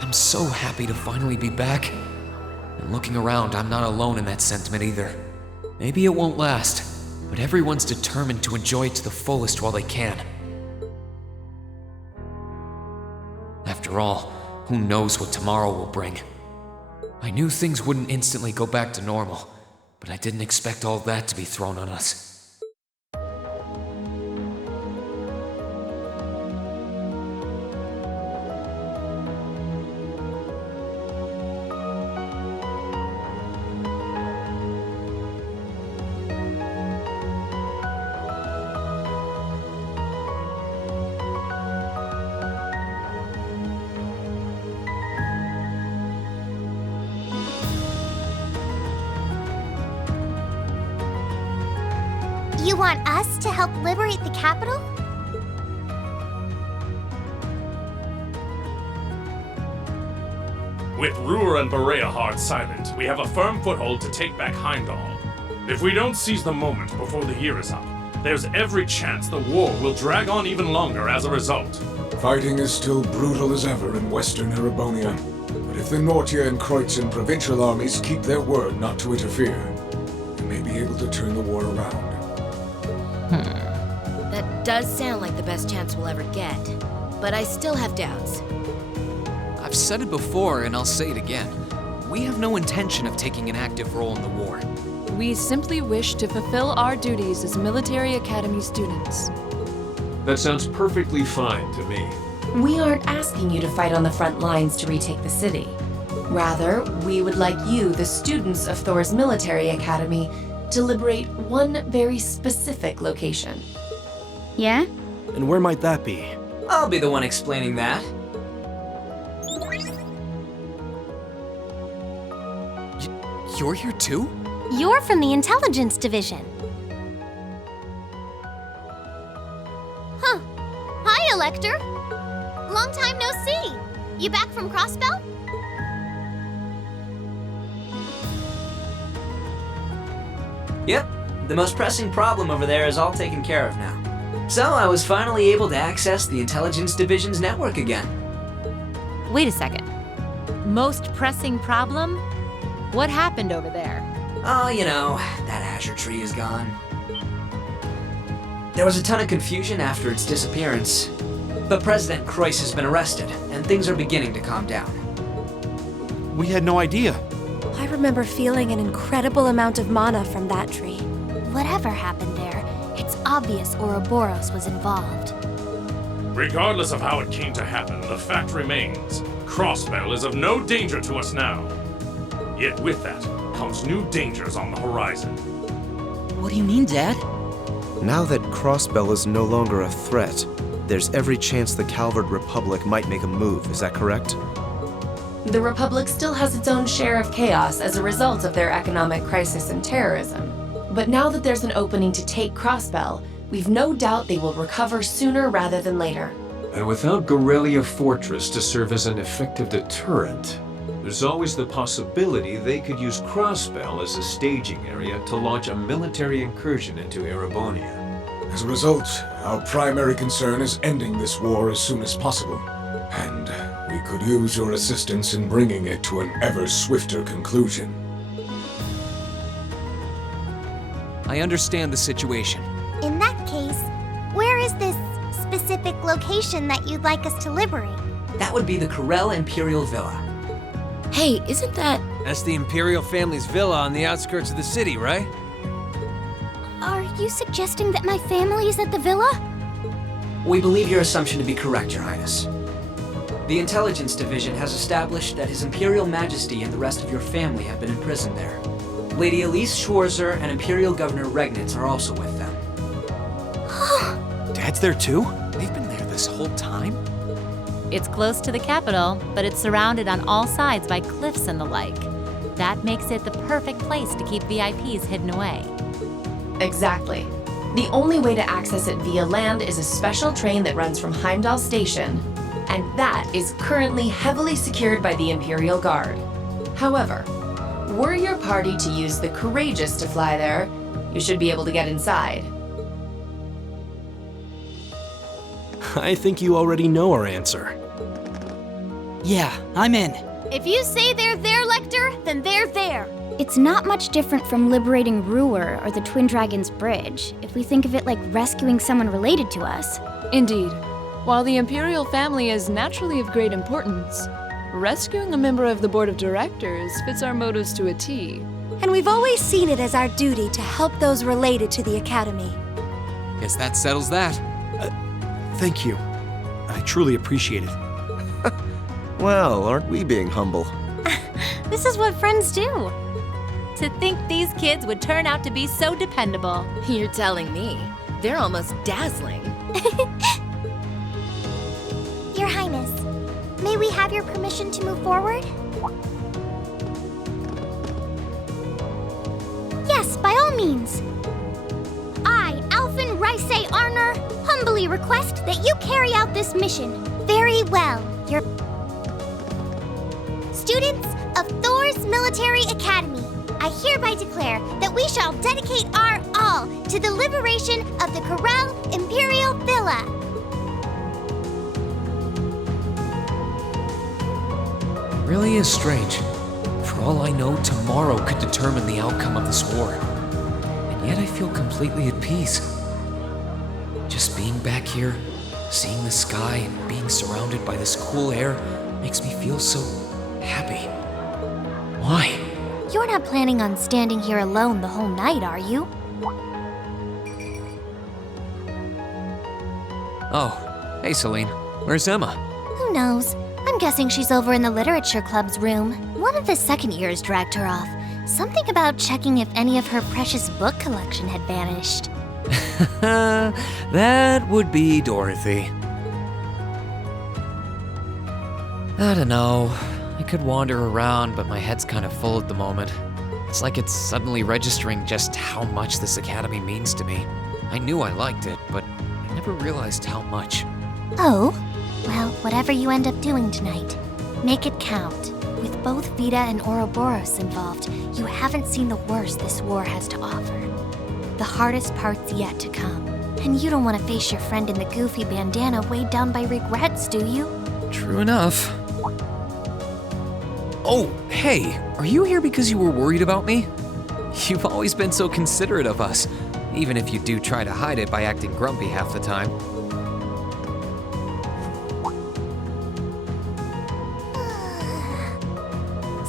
I'm so happy to finally be back. And looking around, I'm not alone in that sentiment either. Maybe it won't last, but everyone's determined to enjoy it to the fullest while they can. After all, who knows what tomorrow will bring? I knew things wouldn't instantly go back to normal, but I didn't expect all that to be thrown on us. You want us to help liberate the capital? With Ruhr and Berea hard silent, we have a firm foothold to take back Heimdall. If we don't seize the moment before the year is up, there's every chance the war will drag on even longer as a result. Fighting is still brutal as ever in western Erebonia. But if the Nortia and Kreutzen provincial armies keep their word not to interfere, we may be able to turn the war around. That does sound like the best chance we'll ever get, but I still have doubts. I've said it before and I'll say it again. We have no intention of taking an active role in the war. We simply wish to fulfill our duties as military academy students. That sounds perfectly fine to me. We aren't asking you to fight on the front lines to retake the city. Rather, we would like you, the students of Thor's military academy, to liberate one very specific location. Yeah? And where might that be? I'll be the one explaining that. You're here too? You're from the intelligence division. Huh. Hi, Elector. Long time no see. You back from Crossbell? Yep, the most pressing problem over there is all taken care of now. So I was finally able to access the Intelligence Division's network again. Wait a second. Most pressing problem? What happened over there? Oh, you know, that Azure tree is gone. There was a ton of confusion after its disappearance. But President Kreuz has been arrested, and things are beginning to calm down. We had no idea. I remember feeling an incredible amount of mana from that tree. Whatever happened there, it's obvious Ouroboros was involved. Regardless of how it came to happen, the fact remains, Crossbell is of no danger to us now. Yet with that comes new dangers on the horizon. What do you mean, Dad? Now that Crossbell is no longer a threat, there's every chance the Calvard Republic might make a move, is that correct? The Republic still has its own share of chaos as a result of their economic crisis and terrorism. But now that there's an opening to take Crossbell, we've no doubt they will recover sooner rather than later. And without Gorelia Fortress to serve as an effective deterrent, there's always the possibility they could use Crossbell as a staging area to launch a military incursion into Erebonia. As a result, our primary concern is ending this war as soon as possible. And we could use your assistance in bringing it to an ever swifter conclusion. I understand the situation. In that case, where is this specific location that you'd like us to liberate? That would be the Corel Imperial Villa. Hey, isn't that... That's the Imperial family's villa on the outskirts of the city, right? Are you suggesting that my family is at the villa? We believe your assumption to be correct, Your Highness. The Intelligence Division has established that His Imperial Majesty and the rest of your family have been imprisoned there. Lady Elise Schwarzer and Imperial Governor Regnitz are also with them. Dad's there too? They've been there this whole time? It's close to the capital, but it's surrounded on all sides by cliffs and the like. That makes it the perfect place to keep VIPs hidden away. Exactly. The only way to access it via land is a special train that runs from Heimdall Station, and that is currently heavily secured by the Imperial Guard. However, were your party to use the Courageous to fly there, you should be able to get inside. I think you already know our answer. Yeah, I'm in. If you say they're there, Lecter, then they're there. It's not much different from liberating Ruhr or the Twin Dragons Bridge, if we think of it like rescuing someone related to us. Indeed. While the Imperial family is naturally of great importance, rescuing a member of the board of directors fits our motives to a T. And we've always seen it as our duty to help those related to the Academy. Guess that settles that. Thank you. I truly appreciate it. Well, aren't we being humble? This is what friends do. To think these kids would turn out to be so dependable. You're telling me. They're almost dazzling. Your Highness, may we have your permission to move forward? Yes, by all means. I, Alphen Rice Arner, humbly request that you carry out this mission. Very well. Your students of Thor's Military Academy, I hereby declare that we shall dedicate our all to the liberation of the Corel Imperial Villa. Really is strange. For all I know, tomorrow could determine the outcome of this war. And yet I feel completely at peace. Just being back here, seeing the sky, and being surrounded by this cool air makes me feel so happy. Why? You're not planning on standing here alone the whole night, are you? Oh, hey Celine. Where's Emma? Who knows? I'm guessing she's over in the literature club's room. One of the second years dragged her off. Something about checking if any of her precious book collection had vanished. That would be Dorothy. I don't know. I could wander around, but my head's kind of full at the moment. It's like it's suddenly registering just how much this academy means to me. I knew I liked it, but I never realized how much. Oh? Well, whatever you end up doing tonight, make it count. With both Vita and Ouroboros involved, you haven't seen the worst this war has to offer. The hardest part's yet to come. And you don't want to face your friend in the goofy bandana weighed down by regrets, do you? True enough. Oh, hey, are you here because you were worried about me? You've always been so considerate of us, even if you do try to hide it by acting grumpy half the time.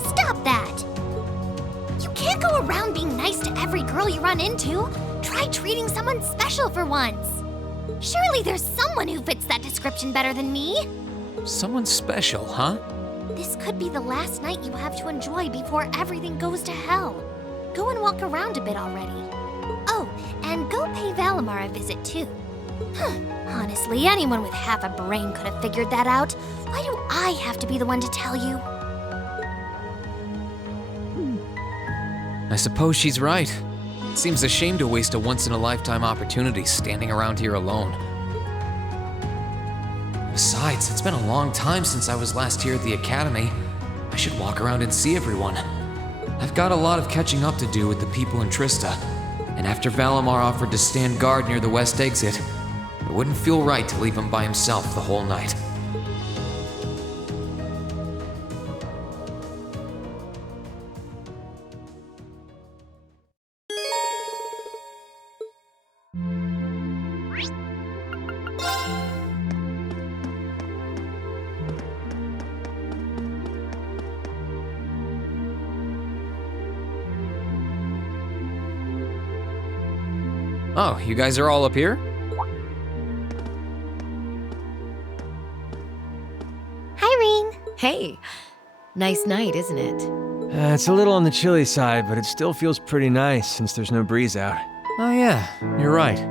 Stop that! You can't go around being nice to every girl you run into. Try treating someone special for once. Surely there's someone who fits that description better than me. Someone special, huh? This could be the last night you have to enjoy before everything goes to hell. Go and walk around a bit already. Oh, and go pay Valimar a visit too. Honestly, anyone with half a brain could have figured that out. Why do I have to be the one to tell you? I suppose she's right. It seems a shame to waste a once-in-a-lifetime opportunity standing around here alone. Besides, it's been a long time since I was last here at the Academy. I should walk around and see everyone. I've got a lot of catching up to do with the people in Trista, and after Valimar offered to stand guard near the west exit, it wouldn't feel right to leave him by himself the whole night. Oh, you guys are all up here? Hi, Reen. Hey. Nice night, isn't it? It's a little on the chilly side, but it still feels pretty nice since there's no breeze out. Oh yeah, you're right.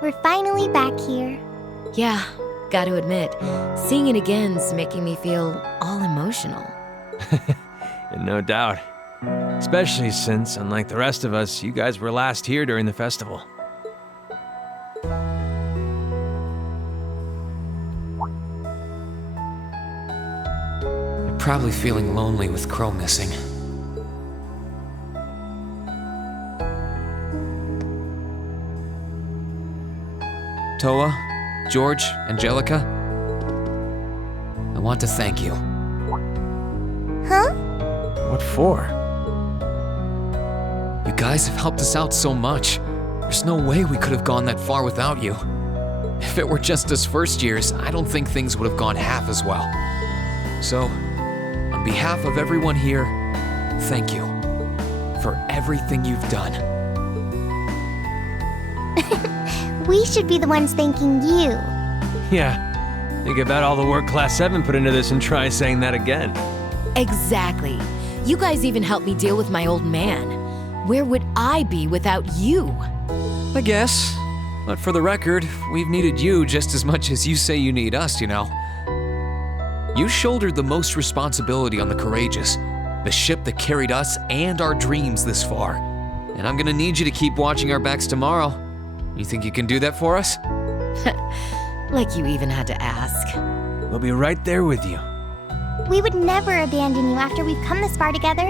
We're finally back here. Yeah, gotta admit, seeing it again's making me feel all emotional. No doubt. Especially since, unlike the rest of us, you guys were last here during the festival. You're probably feeling lonely with Crow missing. Toa, George, Angelica, I want to thank you. Huh? What for? You guys have helped us out so much. There's no way we could have gone that far without you. If it were just us first years, I don't think things would have gone half as well. So, on behalf of everyone here, thank you for everything you've done. We should be the ones thanking you. Yeah. Think about all the work Class 7 put into this and try saying that again. Exactly. You guys even helped me deal with my old man. Where would I be without you? I guess. But for the record, we've needed you just as much as you say you need us, you know. You shouldered the most responsibility on the Courageous, the ship that carried us and our dreams this far. And I'm gonna need you to keep watching our backs tomorrow. You think you can do that for us? Like you even had to ask. We'll be right there with you. We would never abandon you after we've come this far together.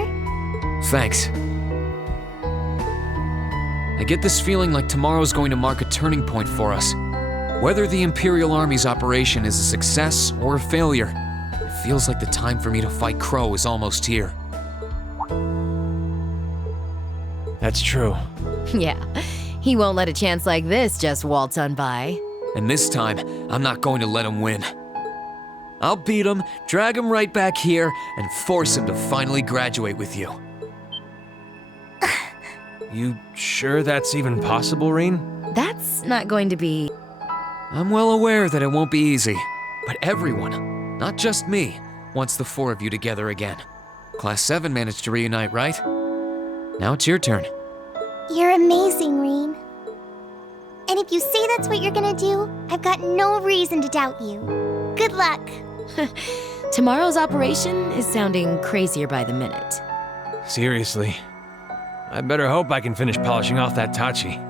Thanks. I get this feeling like tomorrow's going to mark a turning point for us. Whether the Imperial Army's operation is a success or a failure, it feels like the time for me to fight Crow is almost here. That's true. Yeah, he won't let a chance like this just waltz on by. And this time, I'm not going to let him win. I'll beat him, drag him right back here, and force him to finally graduate with you. You sure that's even possible, Reen? That's not going to be... I'm well aware that it won't be easy, but everyone, not just me, wants the four of you together again. Class 7 managed to reunite, right? Now it's your turn. You're amazing, Reen. And if you say that's what you're gonna do, I've got no reason to doubt you. Good luck. Tomorrow's operation is sounding crazier by the minute. Seriously. I better hope I can finish polishing off that Tachi.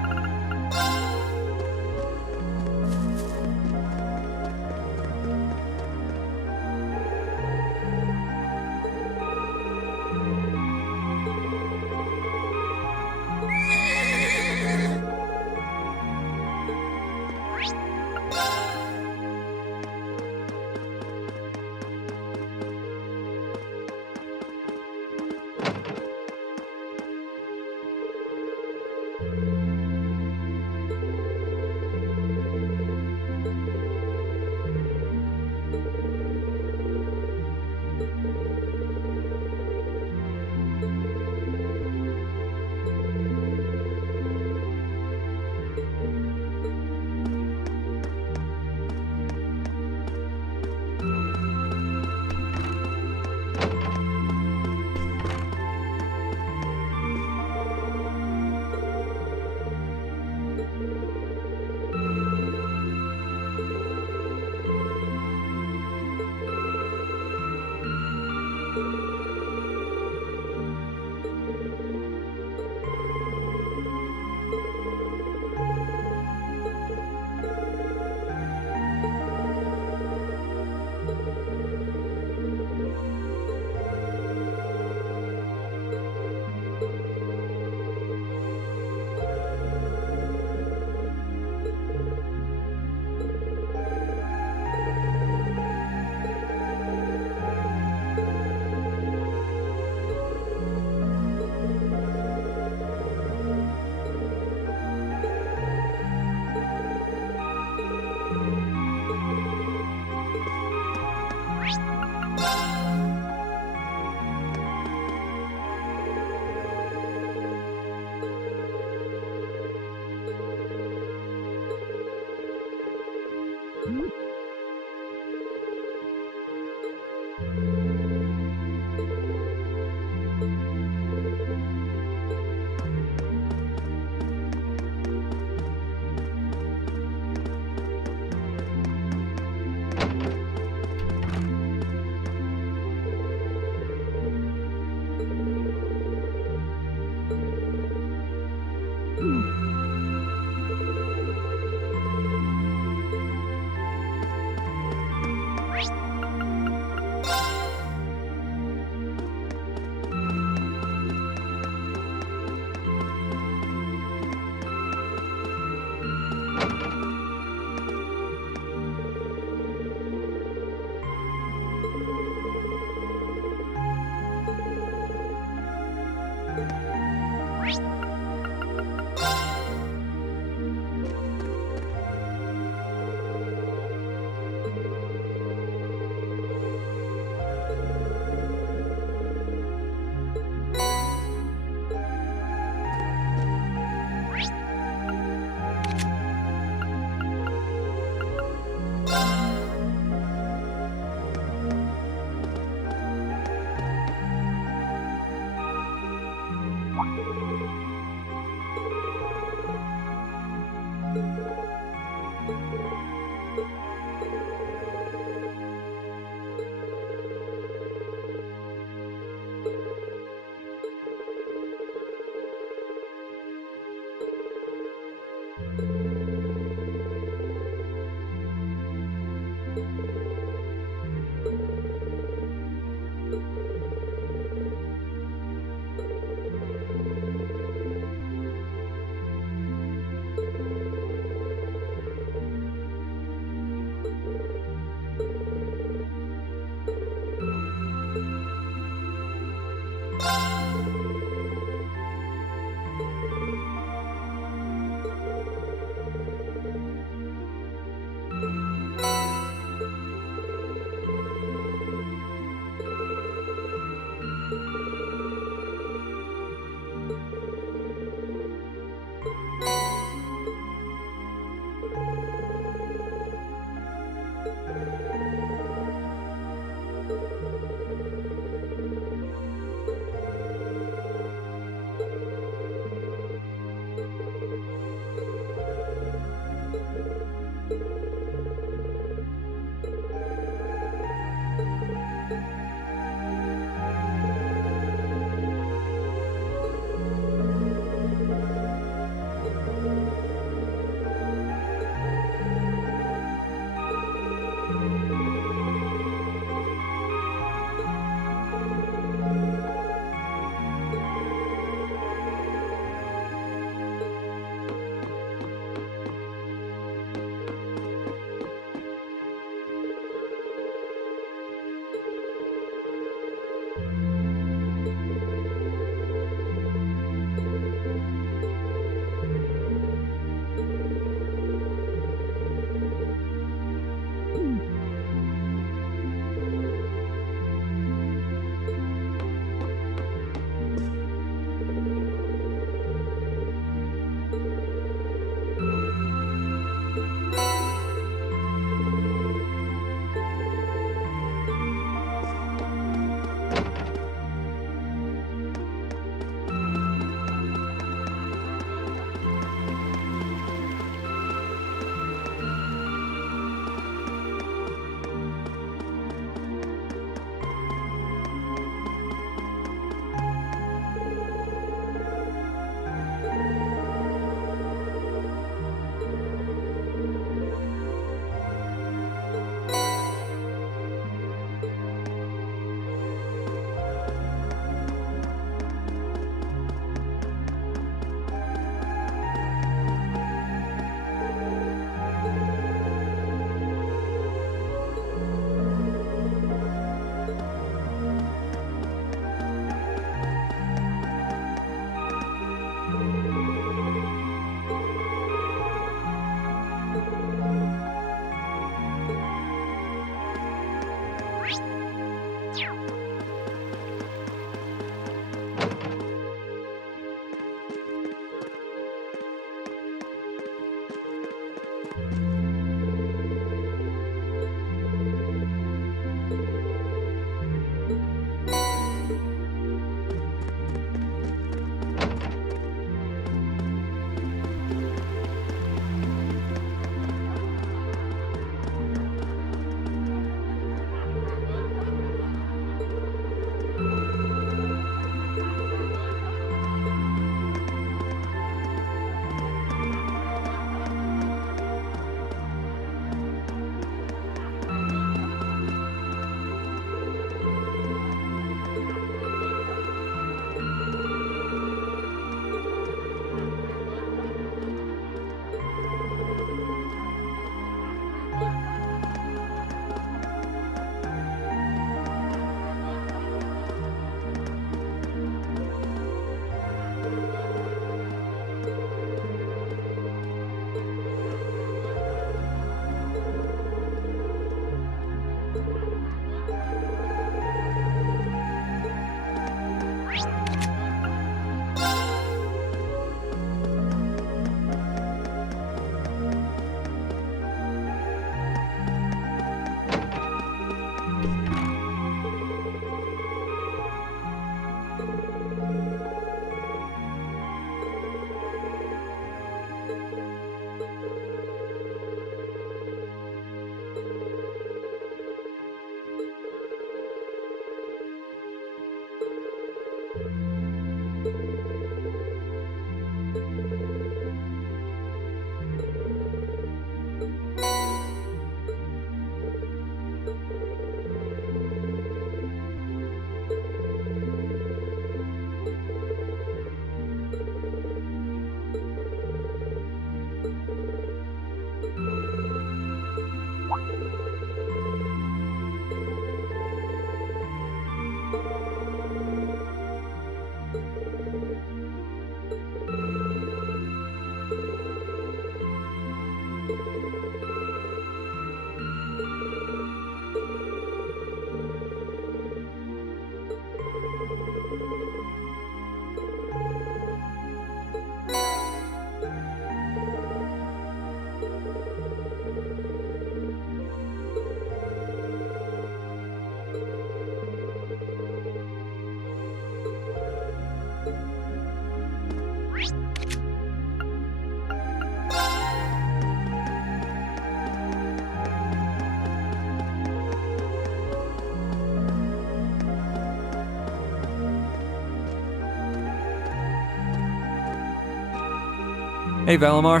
Hey, Valimar.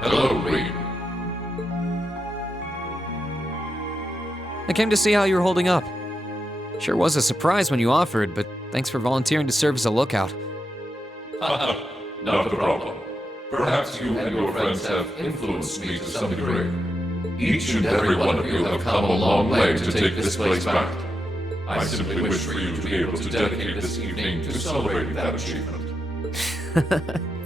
Hello, Reed. I came to see how you were holding up. Sure was a surprise when you offered, but thanks for volunteering to serve as a lookout. Not a problem. Perhaps you and your friends have influenced me to some degree. Each and every one of you have come a long way to take this place back. I simply wish for you to be able to dedicate this evening to celebrating that achievement.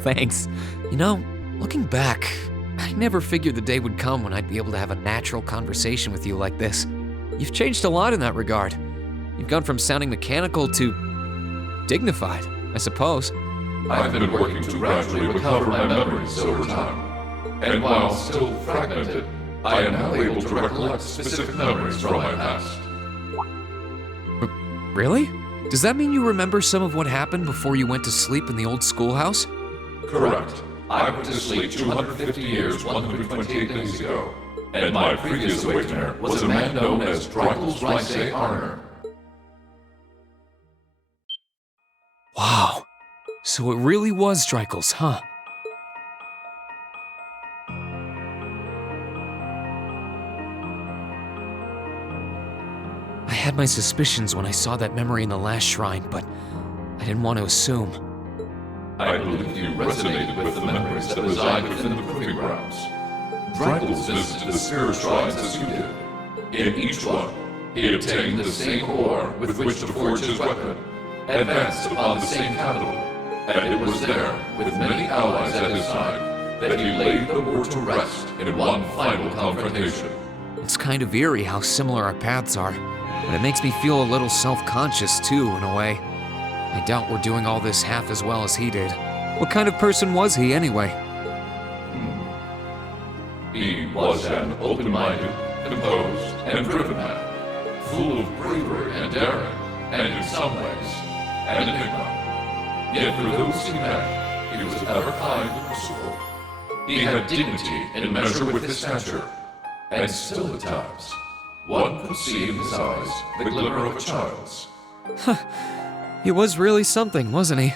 Thanks. You know, looking back, I never figured the day would come when I'd be able to have a natural conversation with you like this. You've changed a lot in that regard. You've gone from sounding mechanical to dignified, I suppose. I've been working to gradually recover my memories over time. And while still fragmented, I am now able to recollect specific memories from my past. Really? Does that mean you remember some of what happened before you went to sleep in the old schoolhouse? Correct. I went to sleep 250 years, 128 days ago, and my previous awakener was a man known as Drykel's Rice Arner. Wow. So it really was Drykel's, huh? I had my suspicions when I saw that memory in the last shrine, but I didn't want to assume. I believe you resonated with the memories that reside within the proving grounds. Drykel's visited the spirit shrines as you did. In each one, he obtained the same ore with which to forge his weapon, advanced upon the same capital, and it was there, with many allies at his side, that he laid the war to rest in one final confrontation. It's kind of eerie how similar our paths are, but it makes me feel a little self-conscious too, in a way. I doubt we're doing all this half as well as he did. What kind of person was he, anyway? He was an open-minded, composed, and driven man, full of bravery and daring, and in some ways, an enigma. Yet for those he met, he was ever kind and merciful. He had dignity in measure with his stature, and still at times, one could see in his eyes the glimmer of a child's. He was really something, wasn't he?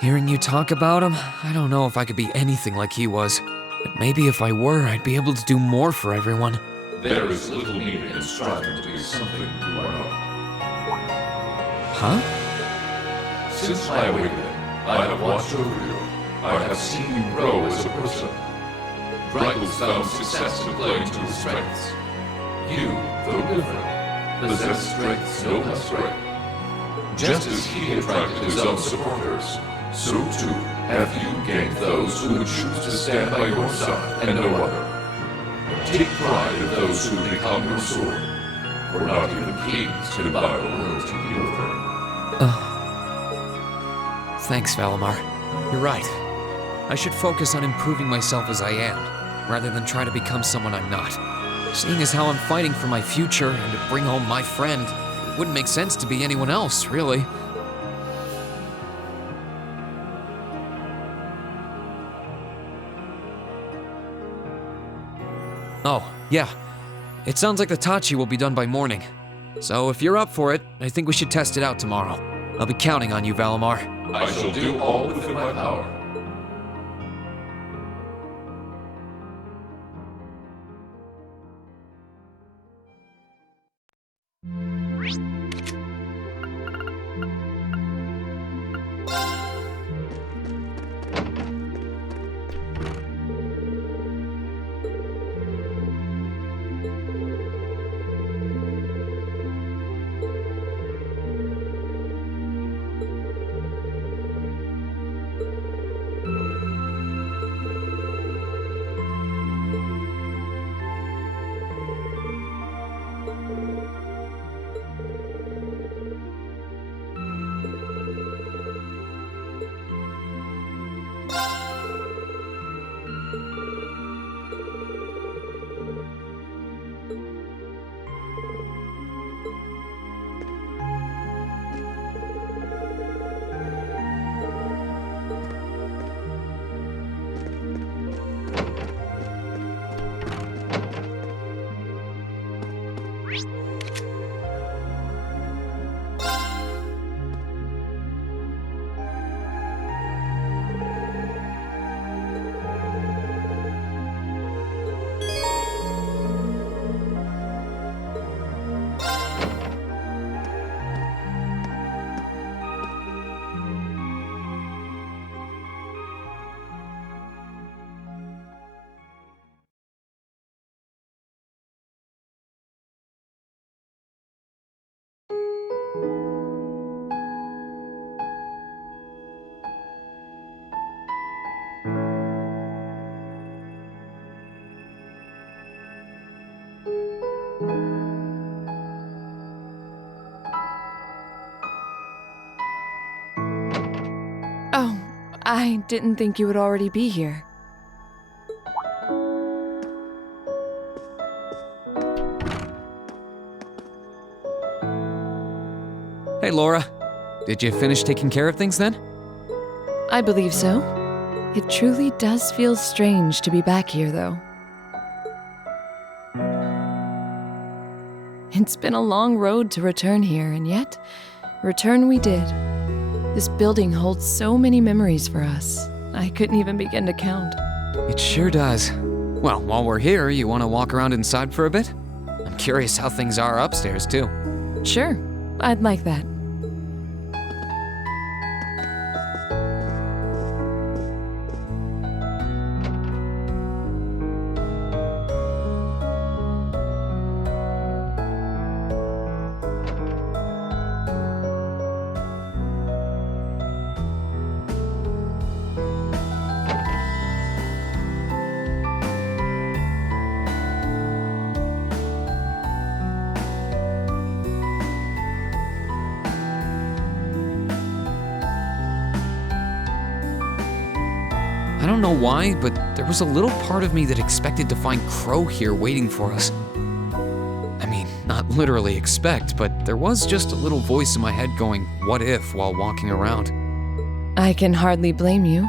Hearing you talk about him, I don't know if I could be anything like he was. But maybe if I were, I'd be able to do more for everyone. There is little need in striving to be something you are not. Huh? Since my awakening, I have watched over you. I have seen you grow as a person. Drykel's found success in playing to his strengths. You, though different, possess strengths no less great. Just as he attracted his own supporters, so too have you gained those who would choose to stand by your side and no other. Take pride in those who become your sword, for not even kings can buy the world to yield her. Thanks, Valimar. You're right. I should focus on improving myself as I am, rather than try to become someone I'm not. Seeing as how I'm fighting for my future and to bring home my friend, it wouldn't make sense to be anyone else, really. Oh, yeah. It sounds like the Tachi will be done by morning. So if you're up for it, I think we should test it out tomorrow. I'll be counting on you, Valimar. I shall do all within my power. I didn't think you would already be here. Hey, Laura. Did you finish taking care of things then? I believe so. It truly does feel strange to be back here, though. It's been a long road to return here, and yet, return we did. This building holds so many memories for us. I couldn't even begin to count. It sure does. Well, while we're here, you want to walk around inside for a bit? I'm curious how things are upstairs, too. Sure, I'd like that. I don't know why, but there was a little part of me that expected to find Crow here waiting for us. I mean, not literally expect, but there was just a little voice in my head going, what if, while walking around. I can hardly blame you.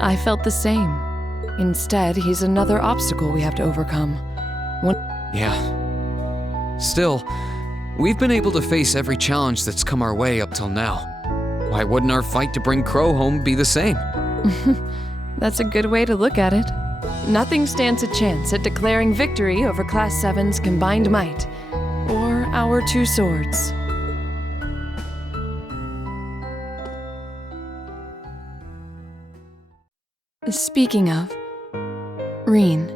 I felt the same. Instead, he's another obstacle we have to overcome. Yeah. Still, we've been able to face every challenge that's come our way up till now. Why wouldn't our fight to bring Crow home be the same? That's a good way to look at it. Nothing stands a chance at declaring victory over Class 7's combined might, or our two swords. Speaking of, Reen,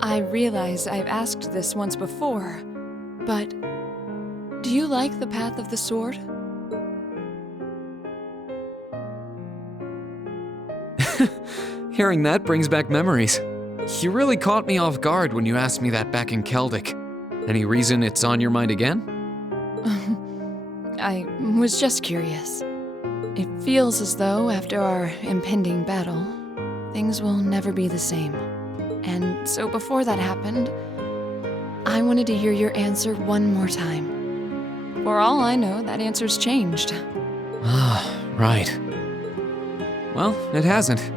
I realize I've asked this once before, but do you like the path of the sword? Hearing that brings back memories. You really caught me off guard when you asked me that back in Celtic. Any reason it's on your mind again? I was just curious. It feels as though after our impending battle, things will never be the same. And so before that happened, I wanted to hear your answer one more time. For all I know, that answer's changed. Ah, right. Well, it hasn't.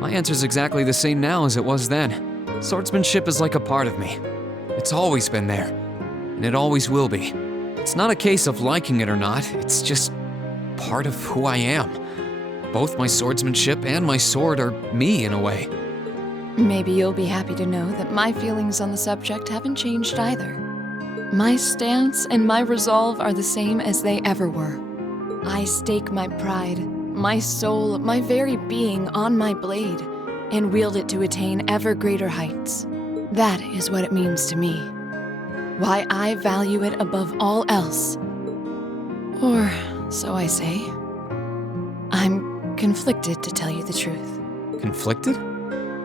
My answer's exactly the same now as it was then. Swordsmanship is like a part of me. It's always been there, and it always will be. It's not a case of liking it or not, it's just part of who I am. Both my swordsmanship and my sword are me in a way. Maybe you'll be happy to know that my feelings on the subject haven't changed either. My stance and my resolve are the same as they ever were. I stake my pride, my soul, my very being on my blade, and wield it to attain ever greater heights. That is what it means to me. Why I value it above all else. Or so I say. I'm conflicted, to tell you the truth. Conflicted?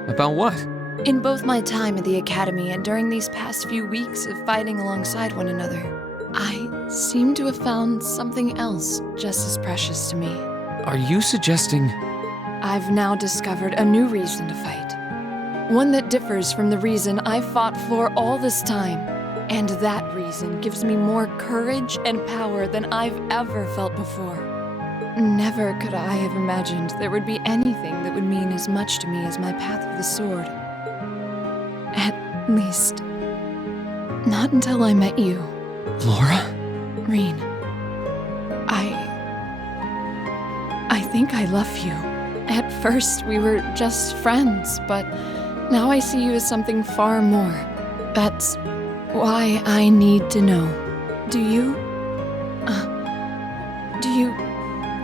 About what? In both my time at the Academy and during these past few weeks of fighting alongside one another, I seem to have found something else just as precious to me. Are you suggesting... I've now discovered a new reason to fight. One that differs from the reason I fought for all this time. And that reason gives me more courage and power than I've ever felt before. Never could I have imagined there would be anything that would mean as much to me as my path of the sword. At least, not until I met you. Laura? Reen, I think I love you. At first, we were just friends, but now I see you as something far more. That's why I need to know. Do you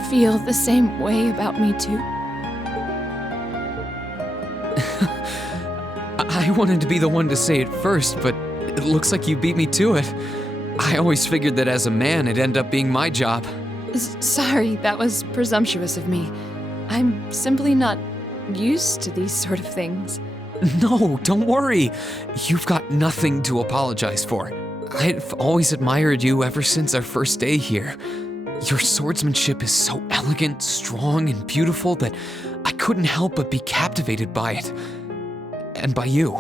feel the same way about me too? I wanted to be the one to say it first, but it looks like you beat me to it. I always figured that as a man, it'd end up being my job. Sorry, that was presumptuous of me. I'm simply not used to these sort of things. No, don't worry. You've got nothing to apologize for. I've always admired you ever since our first day here. Your swordsmanship is so elegant, strong, and beautiful that I couldn't help but be captivated by it. And by you.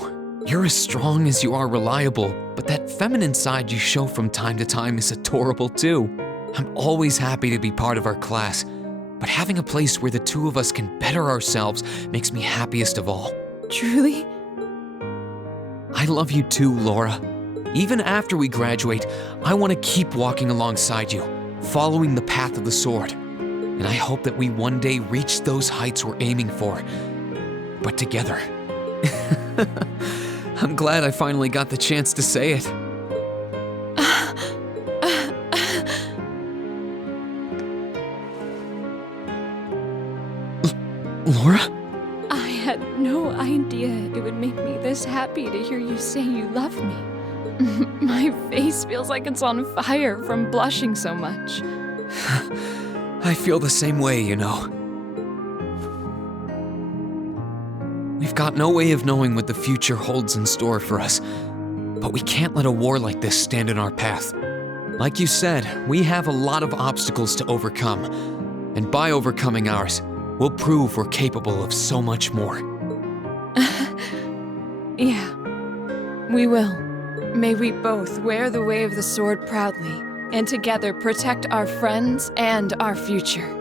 You're as strong as you are reliable, but that feminine side you show from time to time is adorable too. I'm always happy to be part of our class, but having a place where the two of us can better ourselves makes me happiest of all. Truly? I love you too, Laura. Even after we graduate, I want to keep walking alongside you, following the path of the sword. And I hope that we one day reach those heights we're aiming for, but together. I'm glad I finally got the chance to say it. Laura? I had no idea it would make me this happy to hear you say you love me. My face feels like it's on fire from blushing so much. I feel the same way, you know. We've got no way of knowing what the future holds in store for us, but we can't let a war like this stand in our path. Like you said, we have a lot of obstacles to overcome, and by overcoming ours, we'll prove we're capable of so much more. Yeah, we will. May we both wear the way of the sword proudly, and together protect our friends and our future.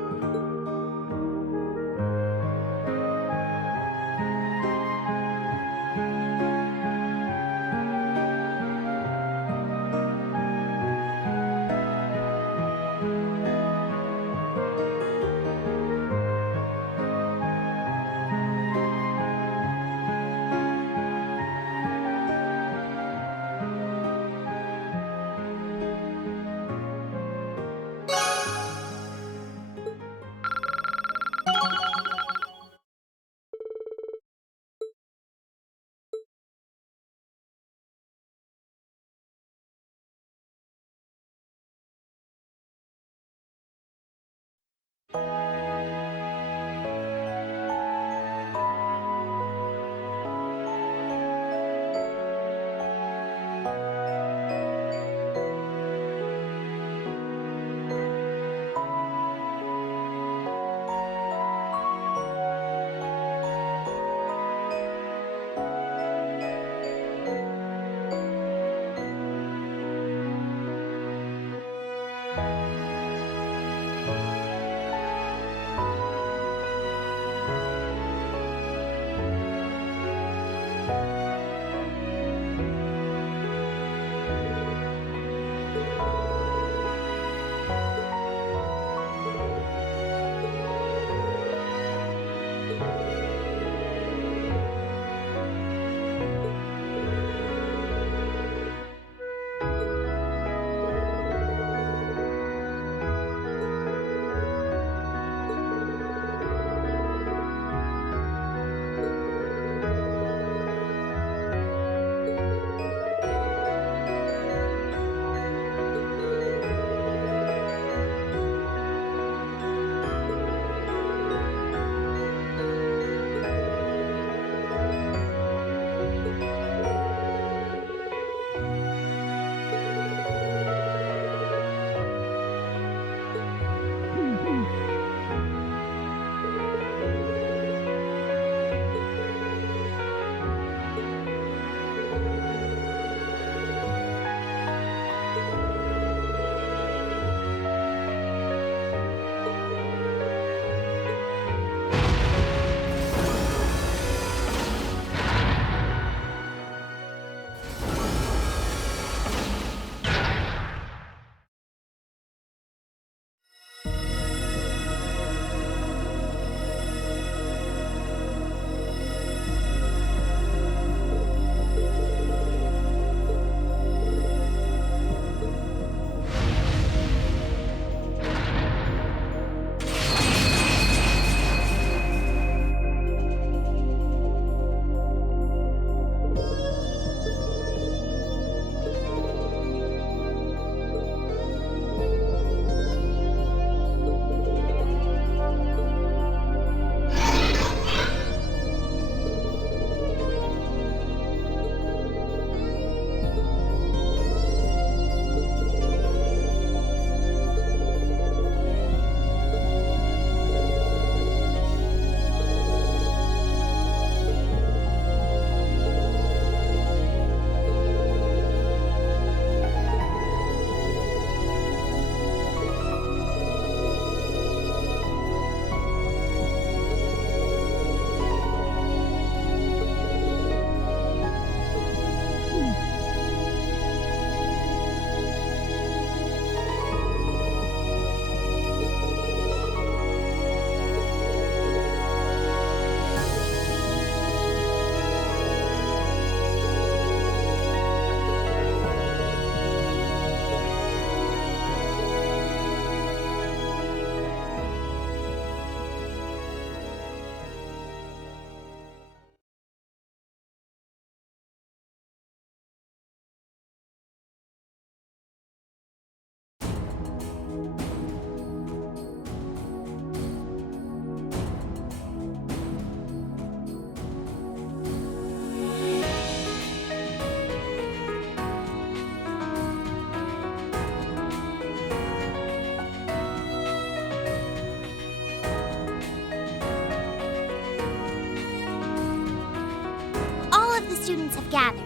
gathered.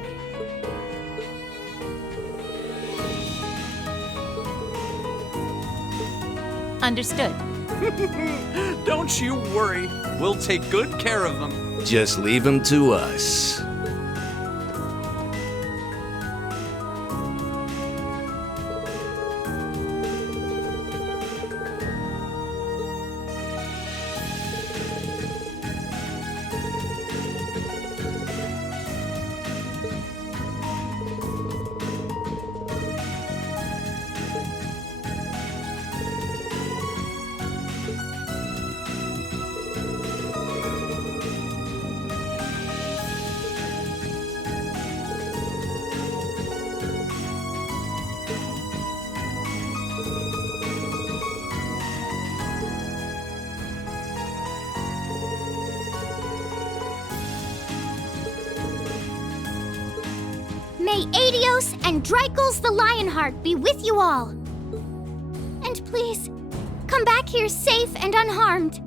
Understood. Don't you worry. We'll take good care of them. Just leave him to us. May Adios and Drycles the Lionheart be with you all. And please, come back here safe and unharmed.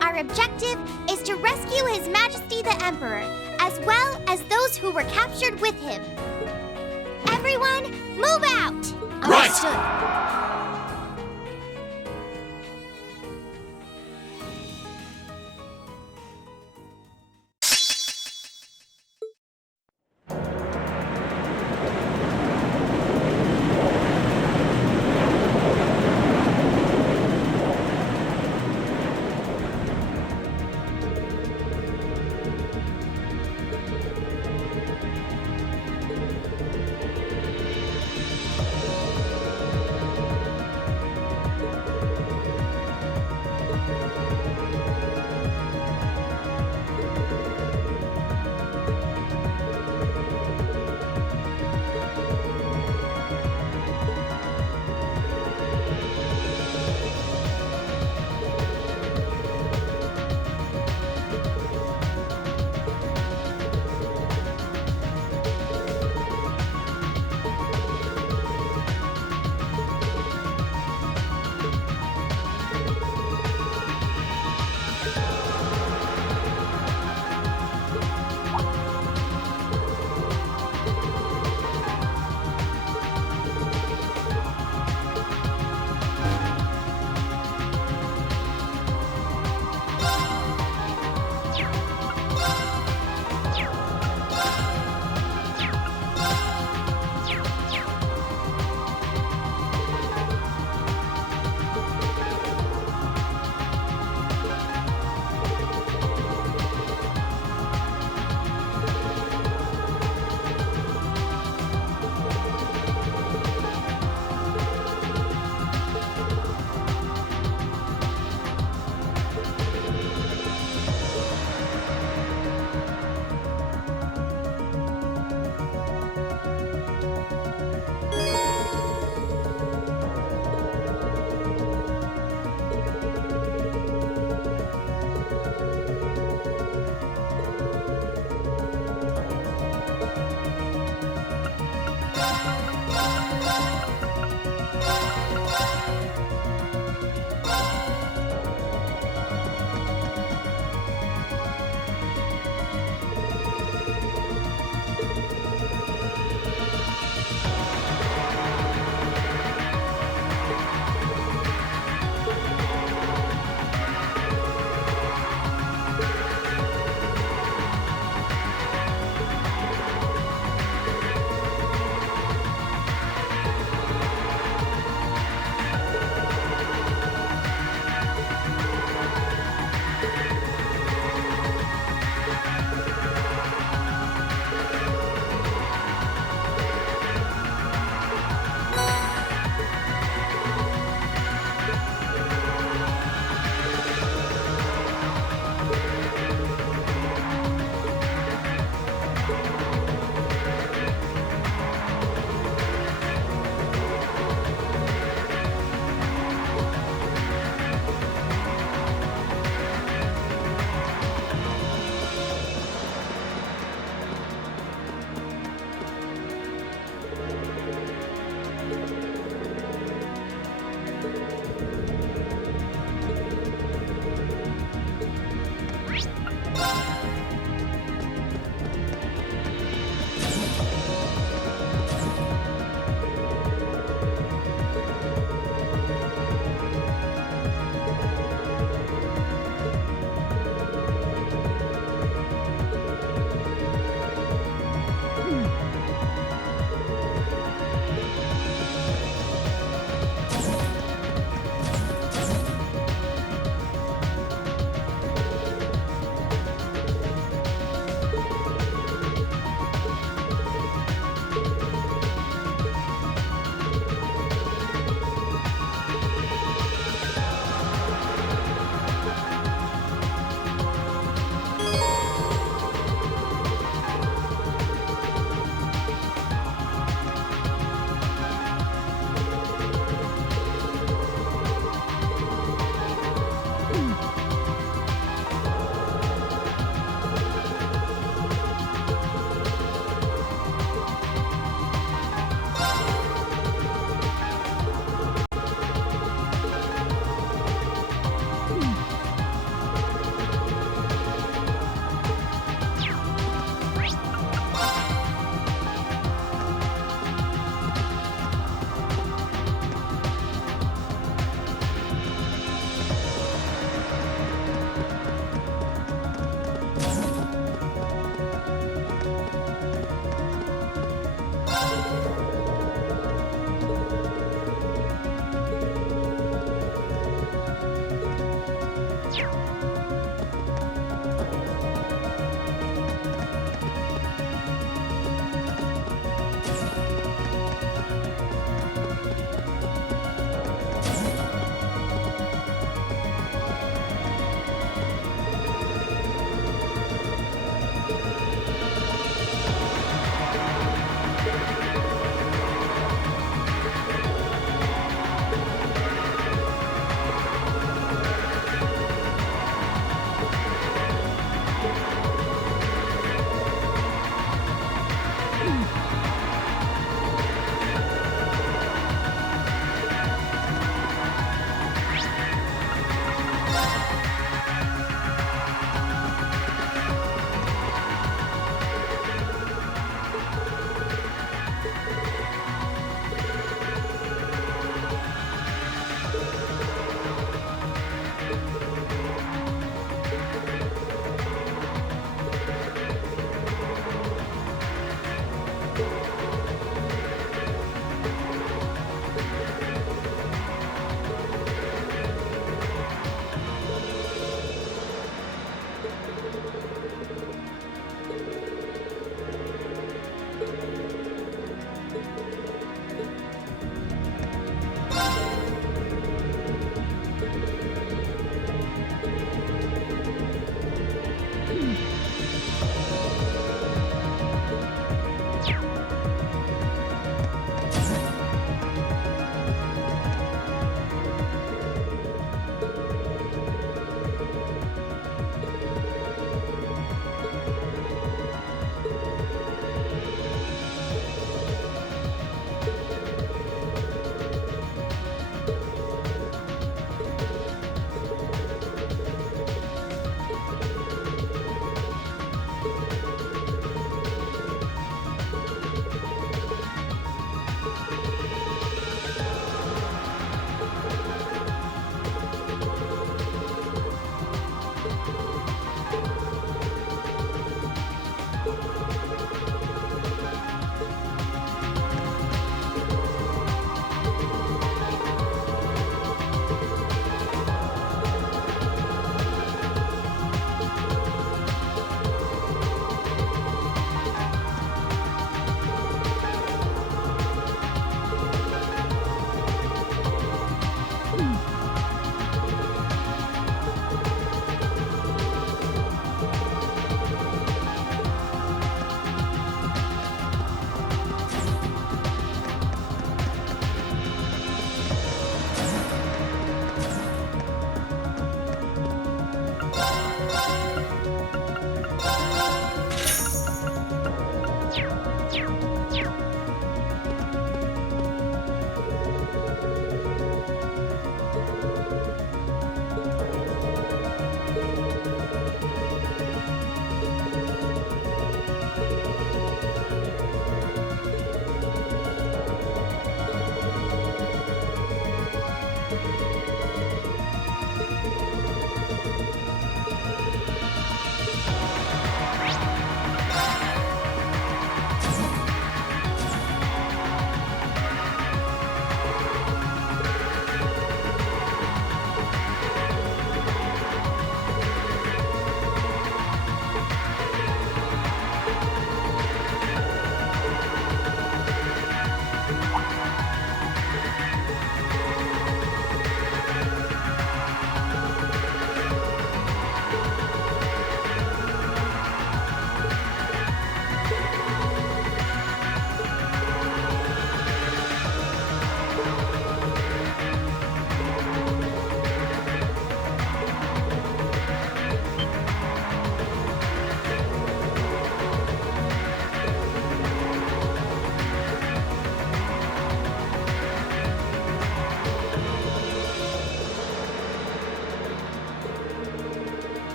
Our objective is to rescue His Majesty the Emperor, as well as those who were captured with him. Everyone, move out! Right! Understood.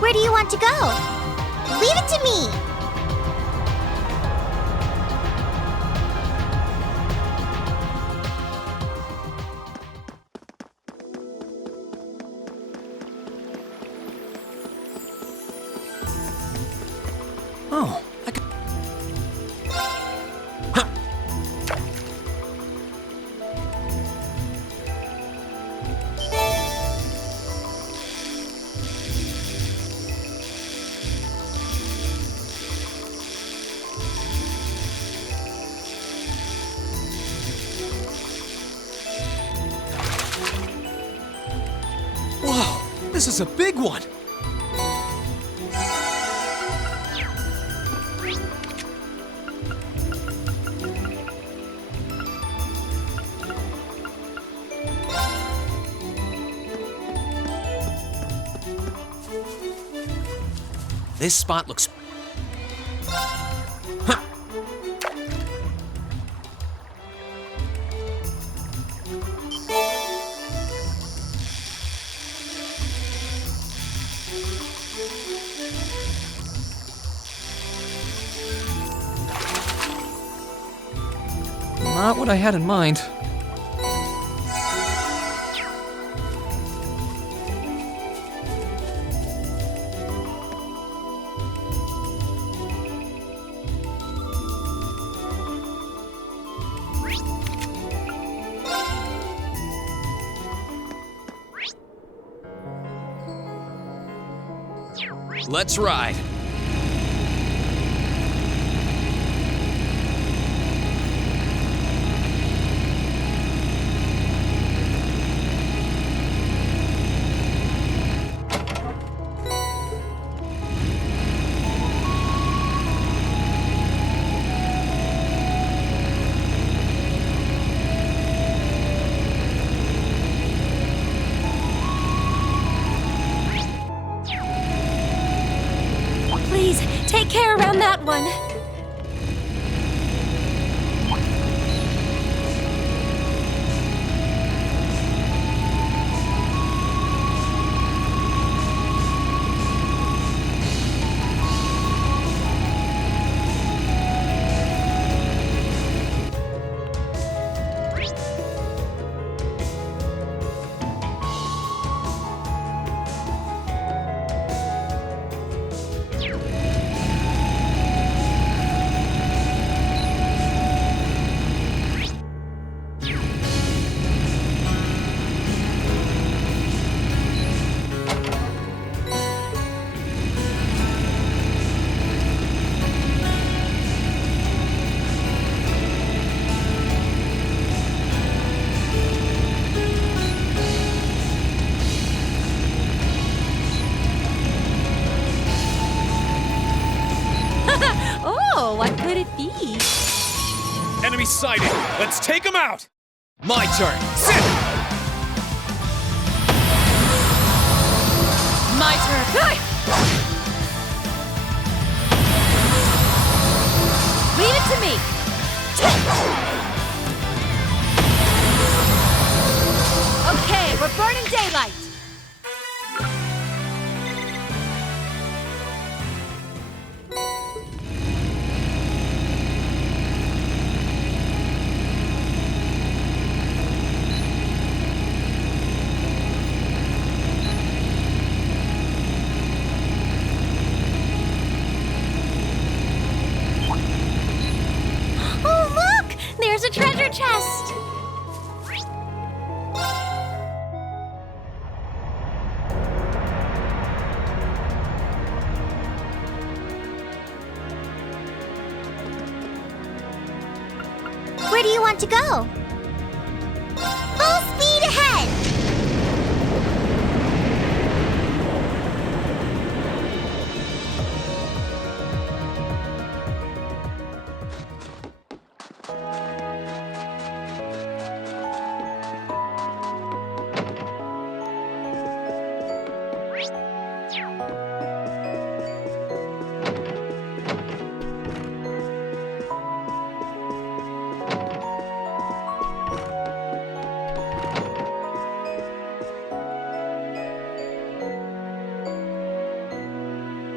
Where do you want to go? Leave it to me! Oh, I could... Whoa, this is a big one! This spot looks... Huh. Not what I had in mind. Let's ride. Please, take care around that one. Oh, what could it be? Enemy sighted! Let's take him out! My turn. Sit! My turn. Leave it to me! Okay, we're burning daylight! want to go? Full speed ahead!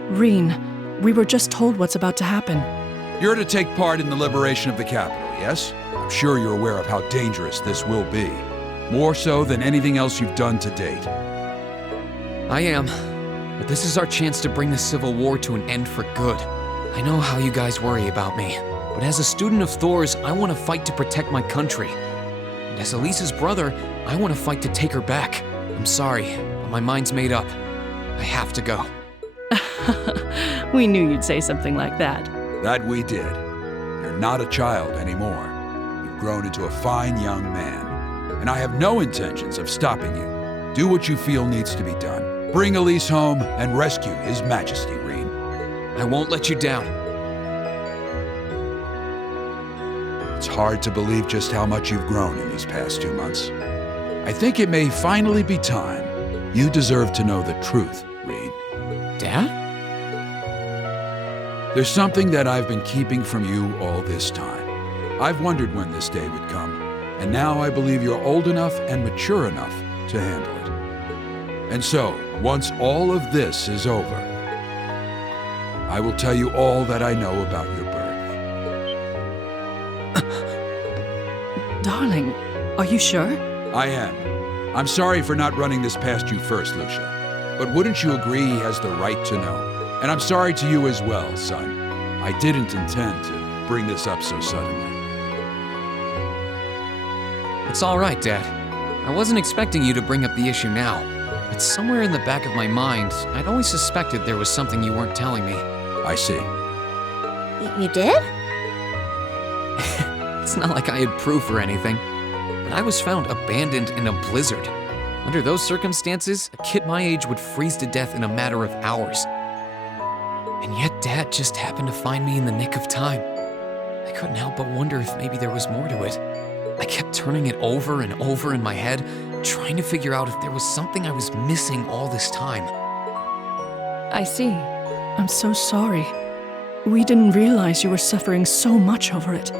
Reen, we were just told what's about to happen. You're to take part in the liberation of the capital, yes? I'm sure you're aware of how dangerous this will be. More so than anything else you've done to date. I am. But this is our chance to bring the Civil War to an end for good. I know how you guys worry about me, but as a student of Thor's, I want to fight to protect my country. And as Elise's brother, I want to fight to take her back. I'm sorry, but my mind's made up. I have to go. We knew you'd say something like that. That we did. You're not a child anymore. You've grown into a fine young man. And I have no intentions of stopping you. Do what you feel needs to be done. Bring Elise home and rescue His Majesty, Reen. I won't let you down. It's hard to believe just how much you've grown in these past 2 months. I think it may finally be time. You deserve to know the truth, Reen. Dad? There's something that I've been keeping from you all this time. I've wondered when this day would come, and now I believe you're old enough and mature enough to handle it. And so, once all of this is over, I will tell you all that I know about your birth. Darling, are you sure? I am. I'm sorry for not running this past you first, Lucia. But wouldn't you agree he has the right to know? And I'm sorry to you as well, son. I didn't intend to bring this up so suddenly. It's all right, Dad. I wasn't expecting you to bring up the issue now, but somewhere in the back of my mind, I'd always suspected there was something you weren't telling me. I see. You did? It's not like I had proof or anything, but I was found abandoned in a blizzard. Under those circumstances, a kid my age would freeze to death in a matter of hours. And yet Dad just happened to find me in the nick of time. I couldn't help but wonder if maybe there was more to it. I kept turning it over and over in my head, trying to figure out if there was something I was missing all this time. I see. I'm so sorry. We didn't realize you were suffering so much over it.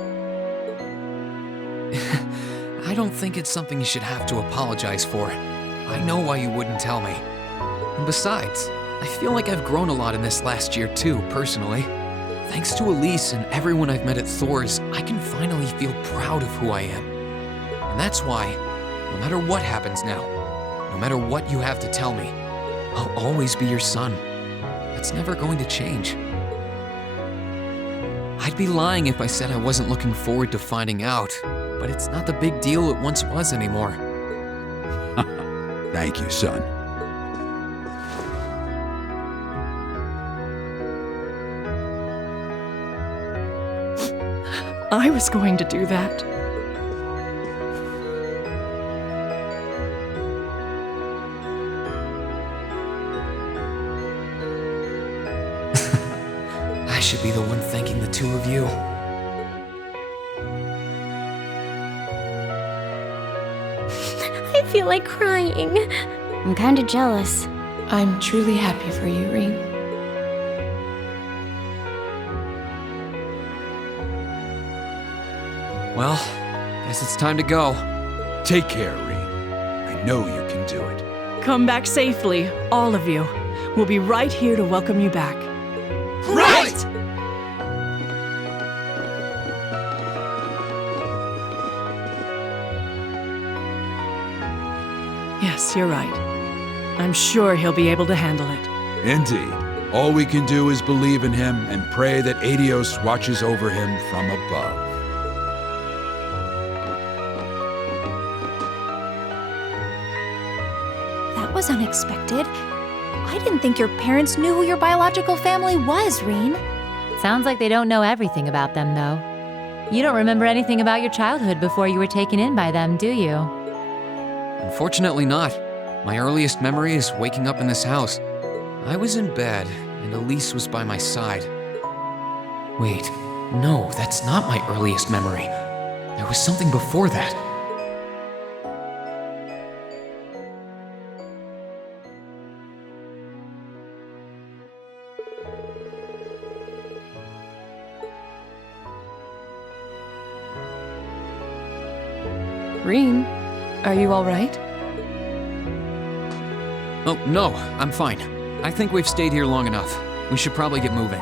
I don't think it's something you should have to apologize for. I know why you wouldn't tell me. And besides, I feel like I've grown a lot in this last year too, personally. Thanks to Elise and everyone I've met at Thor's, I can finally feel proud of who I am. And that's why, no matter what happens now, no matter what you have to tell me, I'll always be your son. That's never going to change. I'd be lying if I said I wasn't looking forward to finding out, but it's not the big deal it once was anymore. Thank you, son. I was going to do that. I should be the one thanking the two of you. I feel like crying. I'm kinda jealous. I'm truly happy for you, Reen. Well, guess it's time to go. Take care, Reen. I know you can do it. Come back safely, all of you. We'll be right here to welcome you back. Right! Yes, you're right. I'm sure he'll be able to handle it. Indeed. All we can do is believe in him and pray that Adios watches over him from above. That was unexpected. I didn't think your parents knew who your biological family was, Reen. Sounds like they don't know everything about them, though. You don't remember anything about your childhood before you were taken in by them, do you? Unfortunately not. My earliest memory is waking up in this house. I was in bed, and Elise was by my side. Wait, no, that's not my earliest memory. There was something before that. Reen, are you all right? Oh, no, I'm fine. I think we've stayed here long enough. We should probably get moving.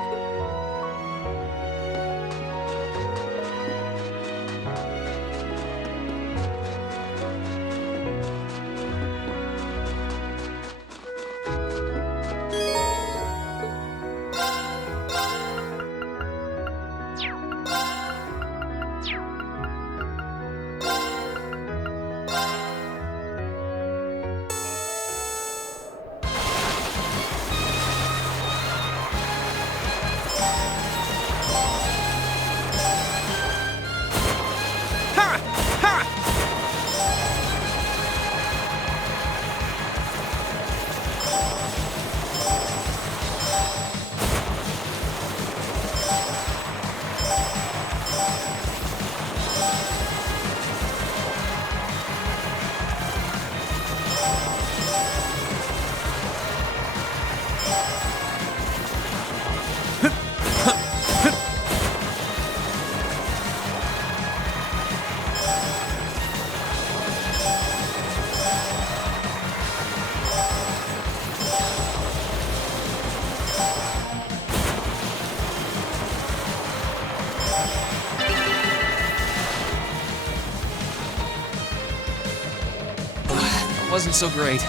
Wasn't so great.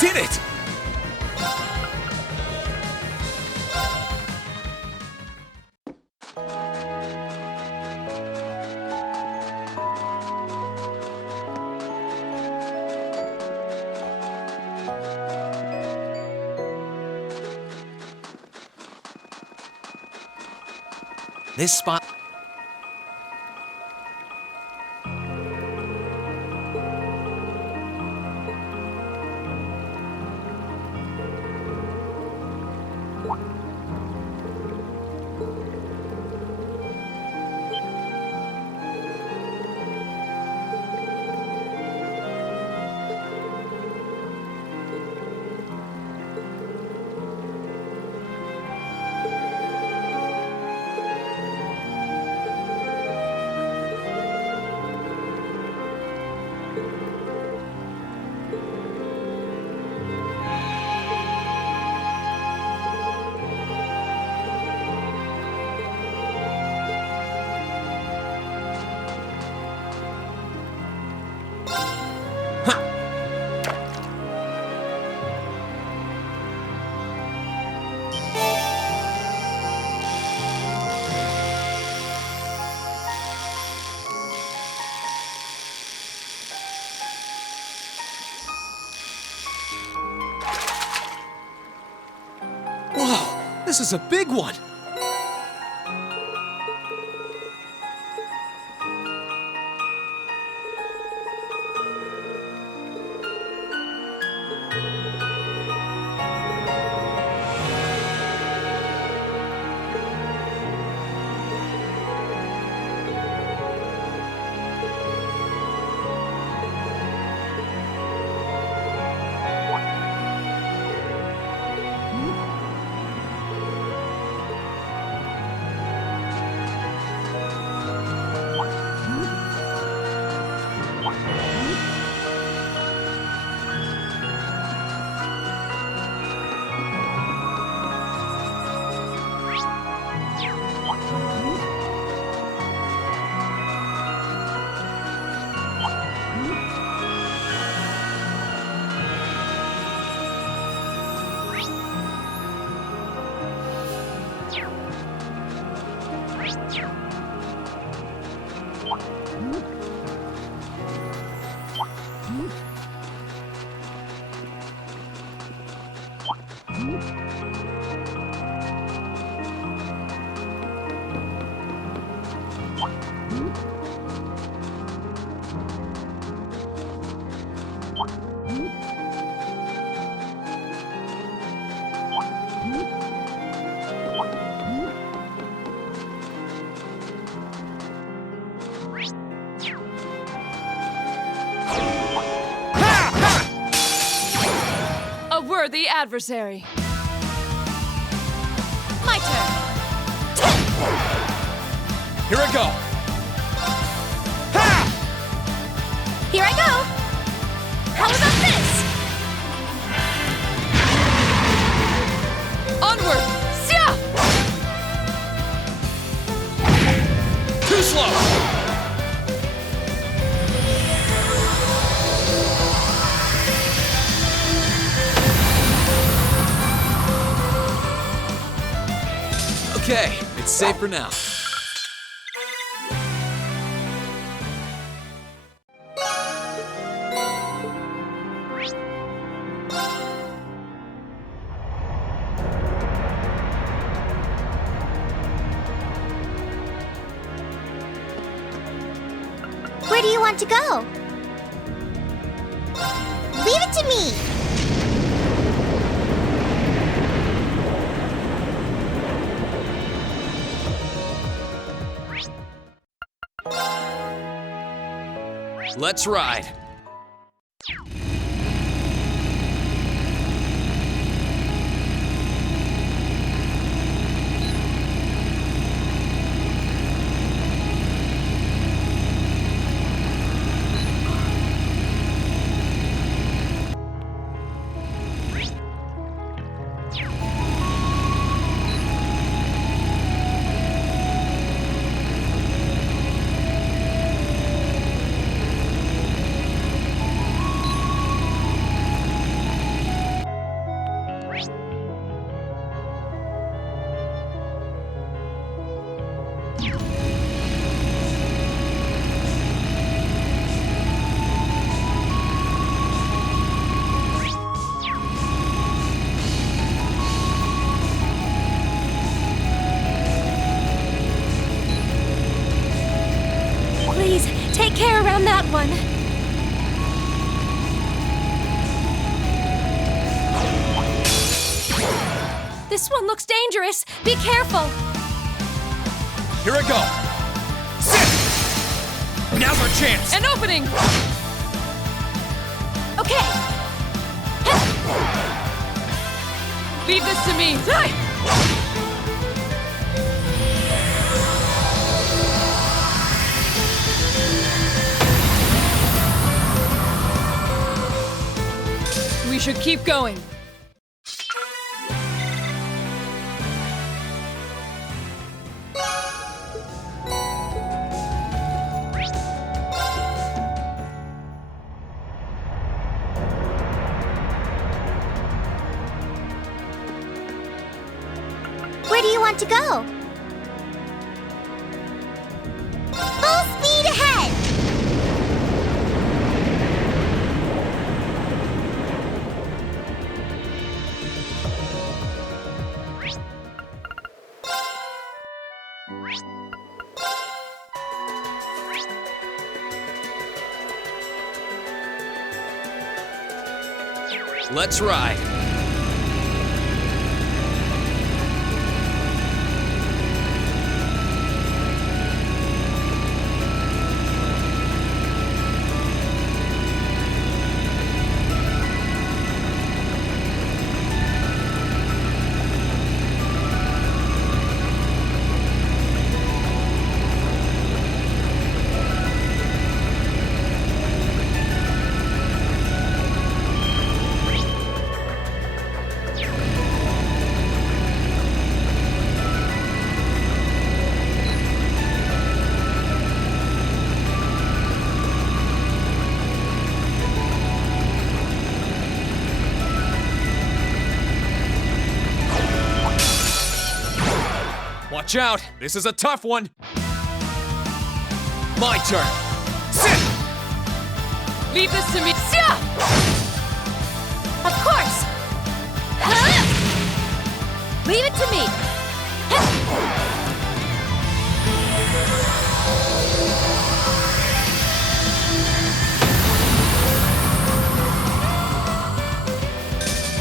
Did it! This spot... Whoa, this is a big one! unworthy adversary. My turn. Here I go. Here I go! How about this? Onward! Sia! Too slow! Okay, it's safe for now. Where do you want to go? Leave it to me! Let's ride. Please, take care around that one. This one looks dangerous. Be careful. Here I go. Sit! Now's our chance. An opening! Okay. Leave this to me. We should keep going. Where do you want to go? Full speed ahead! Let's ride. Watch out! This is a tough one! My turn! Sit! Leave this to me. Sia! Of course. Leave it to me.